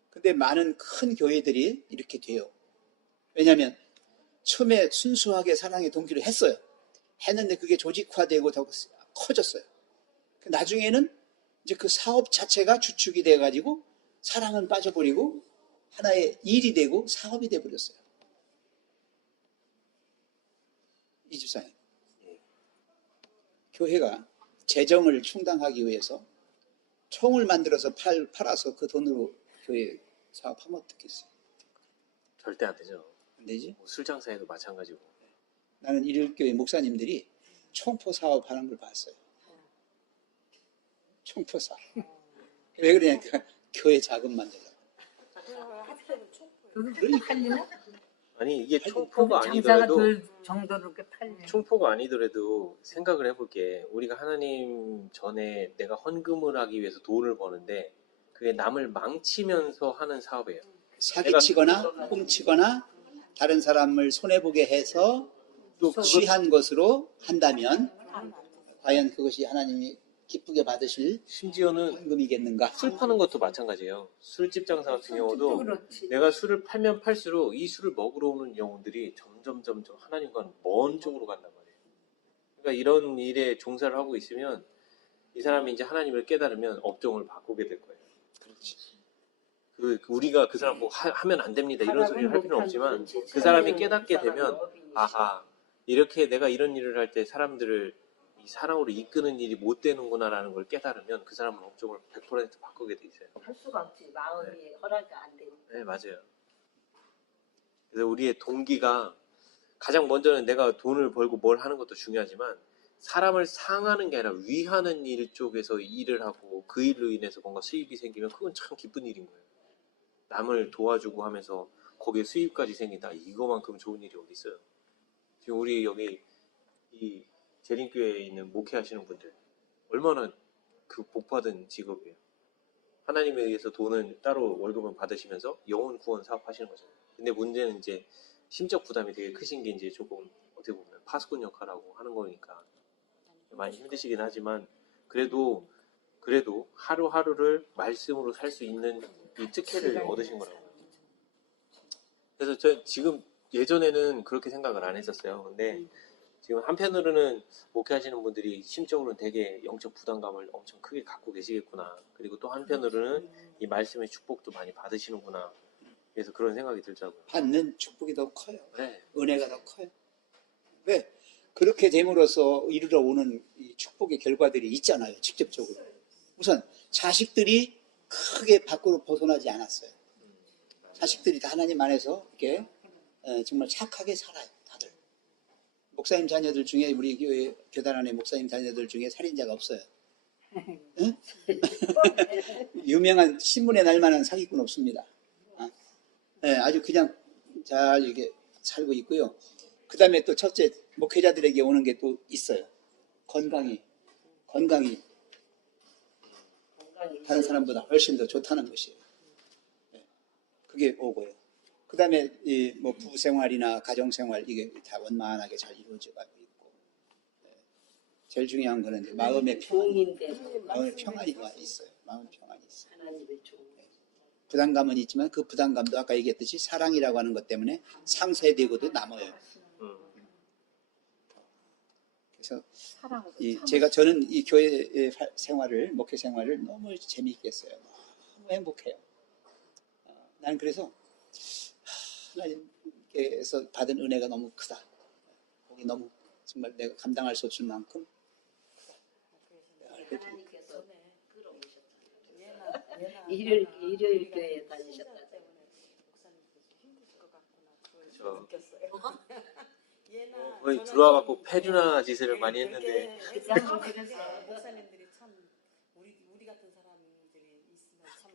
근데 많은 큰 교회들이 이렇게 돼요. 왜냐하면 처음에 순수하게 사랑의 동기로 했어요. 했는데 그게 조직화되고 더 커졌어요. 나중에는 이제 그 사업 자체가 주축이 돼가지고 사랑은 빠져버리고 하나의 일이 되고 사업이 돼버렸어요. 이 집사님, 교회가 재정을 충당하기 위해서 총을 만들어서 팔아서 그 돈으로 교회 사업하면 어떻겠어요? 절대 안 되죠. 안 되지? 뭐 술 장사에도 마찬가지고. 나는 일일교회 목사님들이 총포 사업하는 걸 봤어요. 총포 사업. 왜 그러냐니까 교회 자금 만들려고. 팔리나? 아니 이게 거기 총포가 장사가 아니더라도 될 정도로 이렇게 팔리나? 총포가 아니더라도 생각을 해볼게. 우리가 하나님 전에 내가 헌금을 하기 위해서 돈을 버는데 그게 남을 망치면서 하는 사업이에요. 사기치거나 훔치거나 다른 사람을 손해보게 해서 또 취한 것으로 한다면 과연 그것이 하나님이 기쁘게 받으실 심지어는 헌금이겠는가? 술 파는 것도 마찬가지예요. 술집 장사 같은 경우도 그렇지. 내가 술을 팔면 팔수록 이 술을 먹으러 오는 영혼들이 점점 하나님과는 먼 쪽으로 간단 말이에요. 그러니까 이런 일에 종사를 하고 있으면 이 사람이 이제 하나님을 깨달으면 업종을 바꾸게 될 거예요. 그렇지. 우리가 그 사람 뭐 하면 안 됩니다 이런 소리를 할 필요는 없지만 그 사람이 깨닫게 되면 아하 이렇게 내가 이런 일을 할 때 사람들을 이 사랑으로 이끄는 일이 못 되는구나라는 걸 깨달으면 그 사람은 업종을 100% 바꾸게 돼 있어요. 할 수가 없지. 마음이 허락이 안 되니까. 네 맞아요. 그래서 우리의 동기가 가장 먼저는 내가 돈을 벌고 뭘 하는 것도 중요하지만 사람을 상하는 게 아니라 위하는 일 쪽에서 일을 하고 그 일로 인해서 뭔가 수입이 생기면 그건 참 기쁜 일인 거예요. 남을 도와주고 하면서 거기에 수입까지 생긴다. 이거만큼 좋은 일이 어디 있어요. 지금 우리 여기 이 재림교회에 있는 목회하시는 분들 얼마나 그 복받은 직업이에요. 하나님에 의해서 돈은 따로 월급은 받으시면서 영혼 구원 사업 하시는 거잖아요. 근데 문제는 이제 심적 부담이 되게 크신 게 이제 조금 어떻게 보면 파수꾼 역할하고 하는 거니까 많이 힘드시긴 하지만 그래도 하루하루를 말씀으로 살 수 있는 이 특혜를 얻으신 거라고요. 그래서 저 지금 예전에는 그렇게 생각을 안 했었어요. 근데 지금 한편으로는 목회하시는 분들이 심적으로는 되게 영적 부담감을 엄청 크게 갖고 계시겠구나. 그리고 또 한편으로는 이 말씀의 축복도 많이 받으시는구나. 그래서 그런 생각이 들더라고요. 받는 축복이 더 커요. 네. 은혜가 더 커요. 왜? 그렇게 됨으로써 이르러 오는 이 축복의 결과들이 있잖아요. 직접적으로. 우선 자식들이 크게 밖으로 벗어나지 않았어요. 자식들이 다 하나님 안에서 이렇게 정말 착하게 살아요. 다들. 목사님 자녀들 중에 우리 교회 교단 안에 목사님 자녀들 중에 살인자가 없어요. 응? 유명한 신문에 날 만한 사기꾼 없습니다. 네, 아주 그냥 잘 이렇게 살고 있고요. 그 다음에 또 첫째, 목회자들에게 오는 게 또 있어요. 건강이 다른 사람보다 훨씬 더 좋다는 것이에요. 네, 그게 오고요. 그 다음에 뭐 부부생활이나 가정생활 이게 다 원만하게 잘 이루어져 가고 있고. 네, 제일 중요한 거는 이제 마음의 평안이 있어요. 마음 평안이 있어요. 하나님의 종. 부담감은 있지만 그 부담감도 아까 얘기했듯이 사랑이라고 하는 것 때문에 상쇄되고도 남아요. 그래서 저는 이 교회 생활을 목회 생활을 너무 재미있게 했어요. 너무 행복해요. 나는 그래서 하나님께서 받은 은혜가 너무 크다. 거기 너무 정말 내가 감당할 수 없을 만큼 하나님께서 끌어오셨잖아요. 일요일 교회에 다니셨다. 거의 들어와갖고 페류나 짓을 많이 했는데 목사님들이 참 우리 같은 사람들이 있으면 참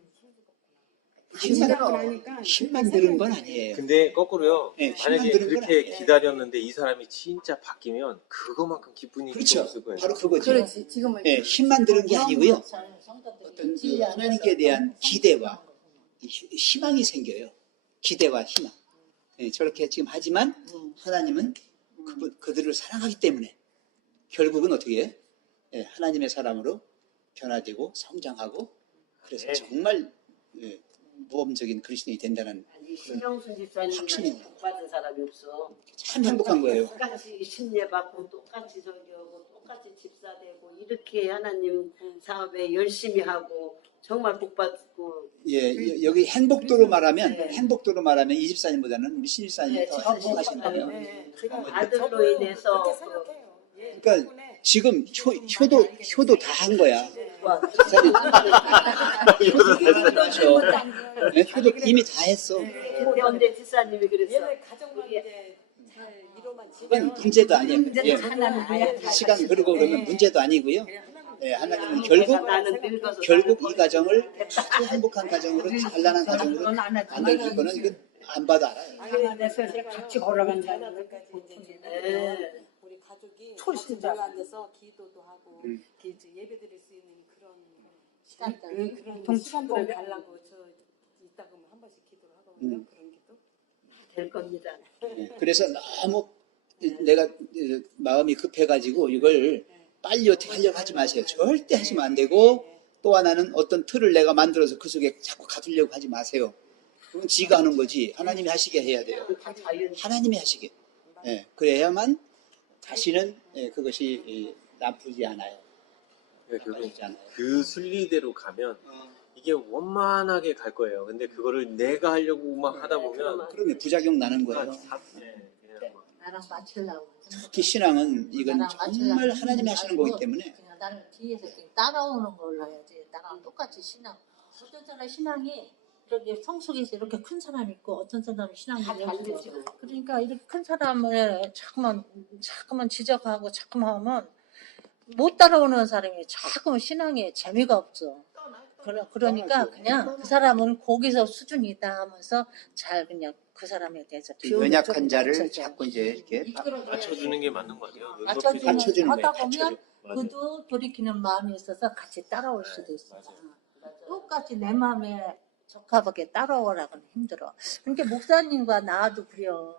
힘들었구나. 힘만 드는 건 아니에요. 근데 거꾸로요. 네, 만약에 힘만 드는 건 그렇게 아니에요. 기다렸는데 이 사람이 진짜 바뀌면 그거만큼 기쁜 일이 그렇죠. 없을 거예요. 바로 그거죠. 그렇지. 지금은 네, 힘만 드는 게 아니고요. 어떤 그 하나님께 대한 기대와 희망이 생겨요. 기대와 희망. 네, 저렇게 지금 하지만 하나님은 그들을 사랑하기 때문에 결국은 어떻게 해요? 네, 하나님의 사람으로 변화되고 성장하고 그래서 네. 정말 모범적인 그리스도인이 된다는 신영순 집사님은 복받은 사람이 없어. 참 행복한 거예요. 똑같이 신뢰받고 똑같이 저기하고 똑같이 집사되고 이렇게 하나님 사업에 열심히 하고 정말 복받고. 예, 여기 행복도로 말하면 네. 행복도로 말하면 이 집사님보다는 우리 신 집사님이 더 행복하신 거예요. 아들로 인해서 그러니까 지금 효도 다 한 거야. 집사님. 그렇죠. 네, 효도 이미 다 했어. 근데 언제 집사님이 그랬어? 얘네 가정만 이제 잘 이루만 그건 문제도 아니에요. 예. 시간 흐르고 그러면 문제도 아니고요. 예, 하나님은 결국 이 가정을 아주 행복한 가정으로 찬란한 가정으로 만들어줄 거는 이건 안 봐도 알아요. 안에서 같이 걸어간다. 우리 가족이 같이 모여 앉아서 기도도 하고 예배 드릴 수 있는 그런 그런 시간들을 달라고 저 이따 그러면 한 번씩 기도를 하거든요. 그런 기도. 될 겁니다. 예, 그래서 너무 내가 마음이 급해가지고 이걸 빨리 어떻게 하려고 하지 마세요. 절대 하시면 안 되고 또 하나는 어떤 틀을 내가 만들어서 그 속에 자꾸 가두려고 하지 마세요. 그건 지가 하는 거지. 하나님이 하시게 해야 돼요. 하나님이 하시게. 예, 그래야만 다시는 그것이 나쁘지 않아요. 그 순리대로 가면 이게 원만하게 갈 거예요. 근데 그거를 내가 하려고 막 하다 보면 그러면 부작용 나는 거예요. 그냥 막 나랑 맞추려고. 특히 신앙은 이건 나랑 정말 맞추려고 하나님이 하지 하시는 말고 거기 때문에 그냥 나는 뒤에서 그냥 따라오는 걸로 해야지. 나랑 똑같이 신앙. 어떤 사람 신앙이 이렇게 성숙해서 이렇게 큰 사람이 있고 어떤 사람은 신앙이 없고. 그러니까 이렇게 큰 사람을 자꾸만 지적하고 자꾸만 하면 못 따라오는 사람이 자꾸만 신앙에 재미가 없어. 그러니까 그냥 그 사람은 거기서 수준이 있다 하면서 잘 그냥 그 사람에 대해서 연약한 자를 자꾸 이제 이렇게 맞춰주는 게 맞는 거 아니에요? 맞춰주는 하다 거예요. 보면 맞아요. 그도 돌이키는 마음이 있어서 같이 따라올 수도 있어. 맞아요. 똑같이 내 마음에 적합하게 따라오라고는 힘들어. 그러니까 목사님과 나도 그래요.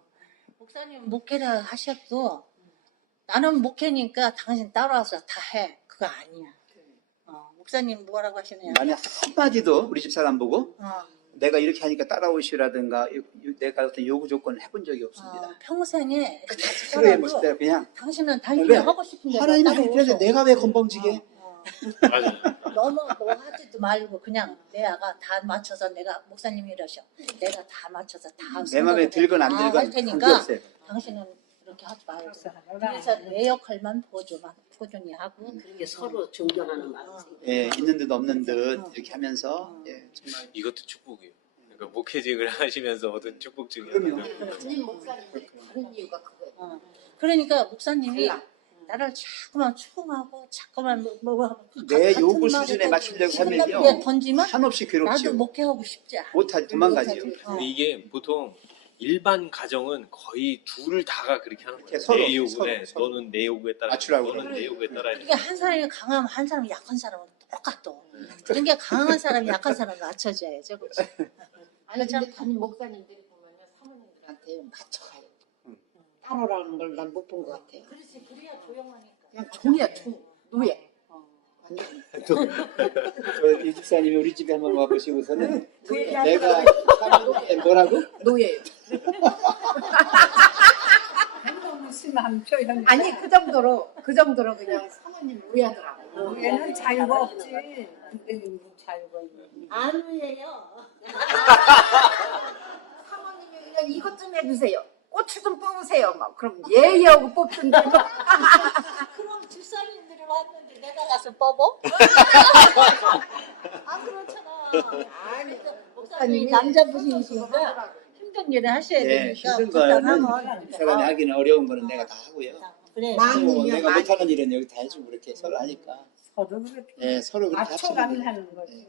목사님 목회를 하셔도 나는 목회니까 당신 따라와서 다 해. 그거 아니야. 목사님 뭐라고 하시느냐. 만약 한마디도 우리 집 사람 보고 어, 내가 이렇게 하니까 따라오시라든가 내가 어떤 요구 조건을 해본 적이 없습니다. 평생에 같이 그래 살아도 멋있다 그냥 당신은 당신이 왜? 하고 싶은 대로 하나님이 따라오소. 하는데 내가 왜 건방지게 맞아요. 너무 너 하지도 말고 그냥 내가 다 맞춰서 내가 목사님이 이러셔. 내가 다 맞춰서 다 내 맘에 들건 안 할 들건 테니까 관계없어요. 당신은 이렇게 하지 말고 그래서 내 역할만 보존히 하고 그렇게 서로 존경하는 마음. 예, 있는 듯 없는 듯 이렇게 하면서 예, 정말 이것도 축복이에요. 그러니까 목회직을 하시면서 얻은 축복 중에 그럼요. 하나가 주님 목사님들이 다른 이유가 그거예요. 그러니까 목사님이 나를 자꾸만 추궁하고 자꾸만 내 같은 요구 말을 수준에 맞추려고 생각에 하면요 던지면 한없이 나도 괴롭지요. 목회하고 싶지 않아. 못하지 도망가지요. 근데 이게 보통 일반 가정은 거의 둘 다가 그렇게 하는 거예요. 서로, 내 요구에 서로. 너는 내 요구에 따라 맞추라고 너는 그러는 내 요구에 따라야 돼. 이게 한 사람이 강하면 한 사람이 약한 사람은 똑같아. 그러니까 강한 사람이 약한 사람을 맞춰줘야죠. 그렇지? 아니 근데 담임 목사님들이 보면요 사모님들한테 맞춰가요. 따라오라는 걸 난 못 본 것 같아요. 그렇지. 그래야 조용하니까. 그냥 종이야 종 노예. 완전 이 집사님이 우리 집에 한번 와보시고서는 내가 사모님께 뭐라고? 노예예요. 너무 심한 표현. 아니 그 정도로 그냥 사모님 노예하더라고. 얘는 자유가 없지. 근데 자유가 있는. 안 해요. 사모님이 그냥 이것 좀 해주세요. 고추 좀 뽑으세요. 막 그럼 예의하고 뽑던데. 그럼 집사님들이 왔는데 내가 가서 뽑어? 아 그렇잖아. 아니 목사님이 남자분이시니까 힘든 일을 하셔야 네, 되니까 힘든 거는 부탁하면 이 사람이 하기는 어려운 거는 내가 다 하고요. 그래. 뭐 내가 못하는 일은 여기 다 해주고 그렇게 서로 하니까 서로 그렇게 예, 서로 그렇게 맞춰가면 합치는 하는 거지.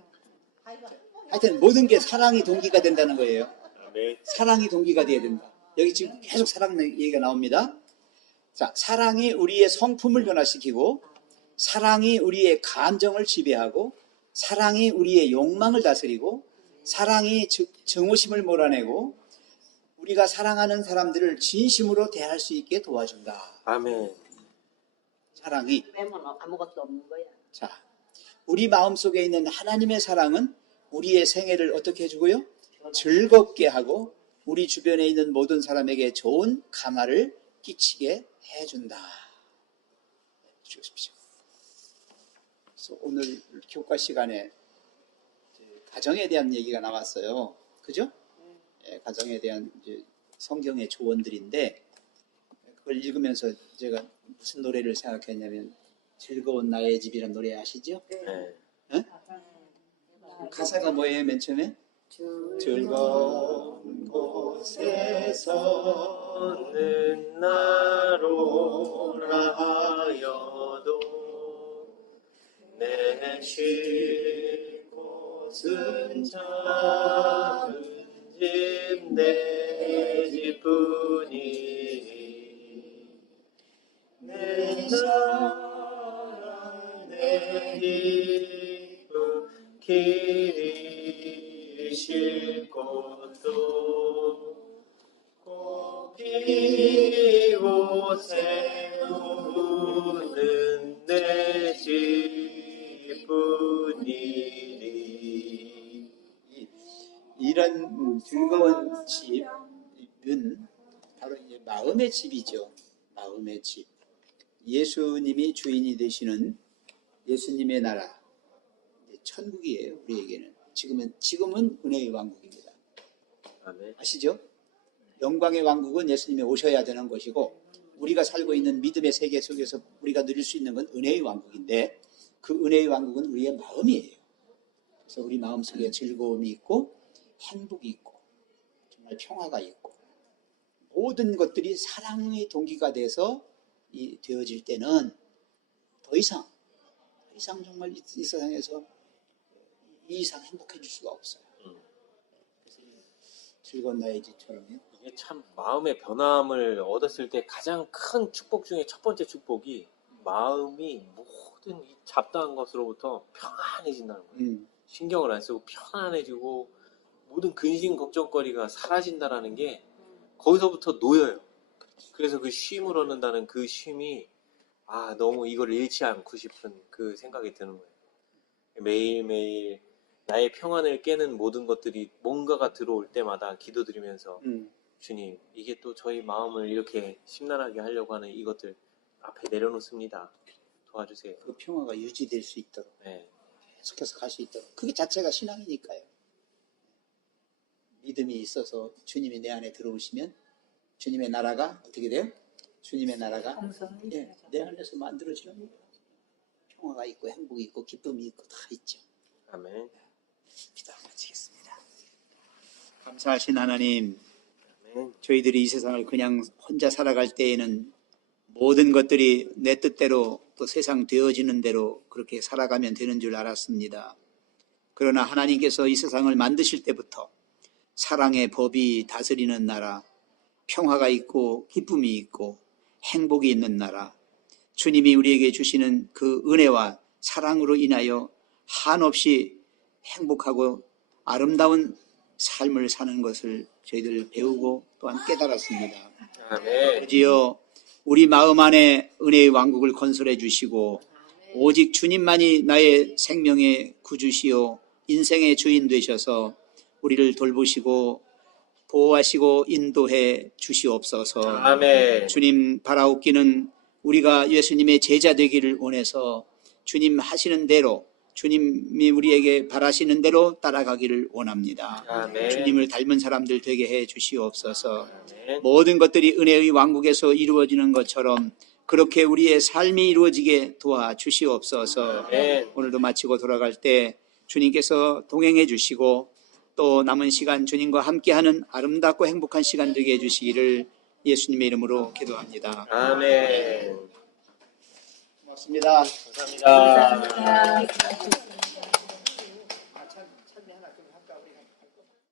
하여튼 모든 게 사랑이 동기가 된다는 거예요. 네. 사랑이 동기가 돼야 된다. 여기 지금 계속 사랑 얘기가 나옵니다. 자, 사랑이 우리의 성품을 변화시키고 사랑이 우리의 감정을 지배하고 사랑이 우리의 욕망을 다스리고 사랑이 증오심을 몰아내고 우리가 사랑하는 사람들을 진심으로 대할 수 있게 도와준다. 아멘. 사랑이. 빼면 아무것도 없는 거야. 자, 우리 마음속에 있는 하나님의 사랑은 우리의 생애를 어떻게 해주고요? 즐겁게 하고 우리 주변에 있는 모든 사람에게 좋은 감화를 끼치게 해준다. 주십시오. 그래서 오늘 교과 시간에 가정에 대한 얘기가 나왔어요. 그죠? 예, 가정에 대한 이제 성경의 조언들인데 그걸 읽으면서 제가 무슨 노래를 생각했냐면 즐거운 나의 집이라는 노래 아시죠? 네. 예? 가사가 뭐예요, 맨 처음에? 즐거운 곳에서는 나로라 하여도 내 쉴 곳은 작은 집 내 집뿐이니 내 사랑 내 기쁨 길이 쉴 곳도 꼭 이곳 세우는 내 집뿐이니. 이런 즐거운 집은 바로 이제 마음의 집이죠. 마음의 집. 예수님이 주인이 되시는 예수님의 나라, 이제 천국이에요. 우리에게는 지금은 은혜의 왕국입니다. 아멘. 아시죠? 영광의 왕국은 예수님이 오셔야 되는 것이고, 우리가 살고 있는 믿음의 세계 속에서 우리가 누릴 수 있는 건 은혜의 왕국인데, 그 은혜의 왕국은 우리의 마음이에요. 그래서 우리 마음속에 즐거움이 있고 행복이 있고 정말 평화가 있고 모든 것들이 사랑의 동기가 돼서 되어질 때는 더 이상 정말 이 세상에서 이 이상 행복해질 수가 없어요. 그래서 즐거운 나의 집처럼 이게 참 마음의 변함을 얻었을 때 가장 큰 축복 중에 첫 번째 축복이 마음이 모든 이 잡다한 것으로부터 평안해진다는 거예요. 신경을 안 쓰고 편안해지고 모든 근심 걱정거리가 사라진다라는 게 거기서부터 놓여요. 그래서 그 쉼을 얻는다는 그 쉼이 너무 이걸 잃지 않고 싶은 그 생각이 드는 거예요. 매일매일 나의 평안을 깨는 모든 것들이 뭔가가 들어올 때마다 기도드리면서 주님, 이게 또 저희 마음을 이렇게 심란하게 하려고 하는 이것들 앞에 내려놓습니다. 도와주세요. 그 평화가 유지될 수 있도록 네. 계속해서 갈 수 있도록 그게 자체가 신앙이니까요. 믿음이 있어서 주님이 내 안에 들어오시면 주님의 나라가 어떻게 돼요? 주님의 나라가 내 안에서 만들어지는 거예요. 평화가 있고 행복이 있고 기쁨이 있고 다 있죠. 아멘. 기도 마치겠습니다. 감사하신 하나님, 아멘. 저희들이 이 세상을 그냥 혼자 살아갈 때에는 모든 것들이 내 뜻대로 또 세상 되어지는 대로 그렇게 살아가면 되는 줄 알았습니다. 그러나 하나님께서 이 세상을 만드실 때부터 사랑의 법이 다스리는 나라, 평화가 있고 기쁨이 있고 행복이 있는 나라, 주님이 우리에게 주시는 그 은혜와 사랑으로 인하여 한없이 행복하고 아름다운 삶을 사는 것을 저희들 배우고 또한 깨달았습니다. 아멘. 아버지여, 우리 마음 안에 은혜의 왕국을 건설해 주시고 오직 주님만이 나의 생명의 구주시요 인생의 주인 되셔서 우리를 돌보시고 보호하시고 인도해 주시옵소서. 아멘. 주님 바라옵기는 우리가 예수님의 제자 되기를 원해서 주님 하시는 대로 주님이 우리에게 바라시는 대로 따라가기를 원합니다. 아멘. 주님을 닮은 사람들 되게 해 주시옵소서. 아멘. 모든 것들이 은혜의 왕국에서 이루어지는 것처럼 그렇게 우리의 삶이 이루어지게 도와주시옵소서. 아멘. 오늘도 마치고 돌아갈 때 주님께서 동행해 주시고 또 남은 시간 주님과 함께하는 아름답고 행복한 시간 되게 해주시기를 예수님의 이름으로 기도합니다. 아멘. 고맙습니다. 감사합니다. 감사합니다.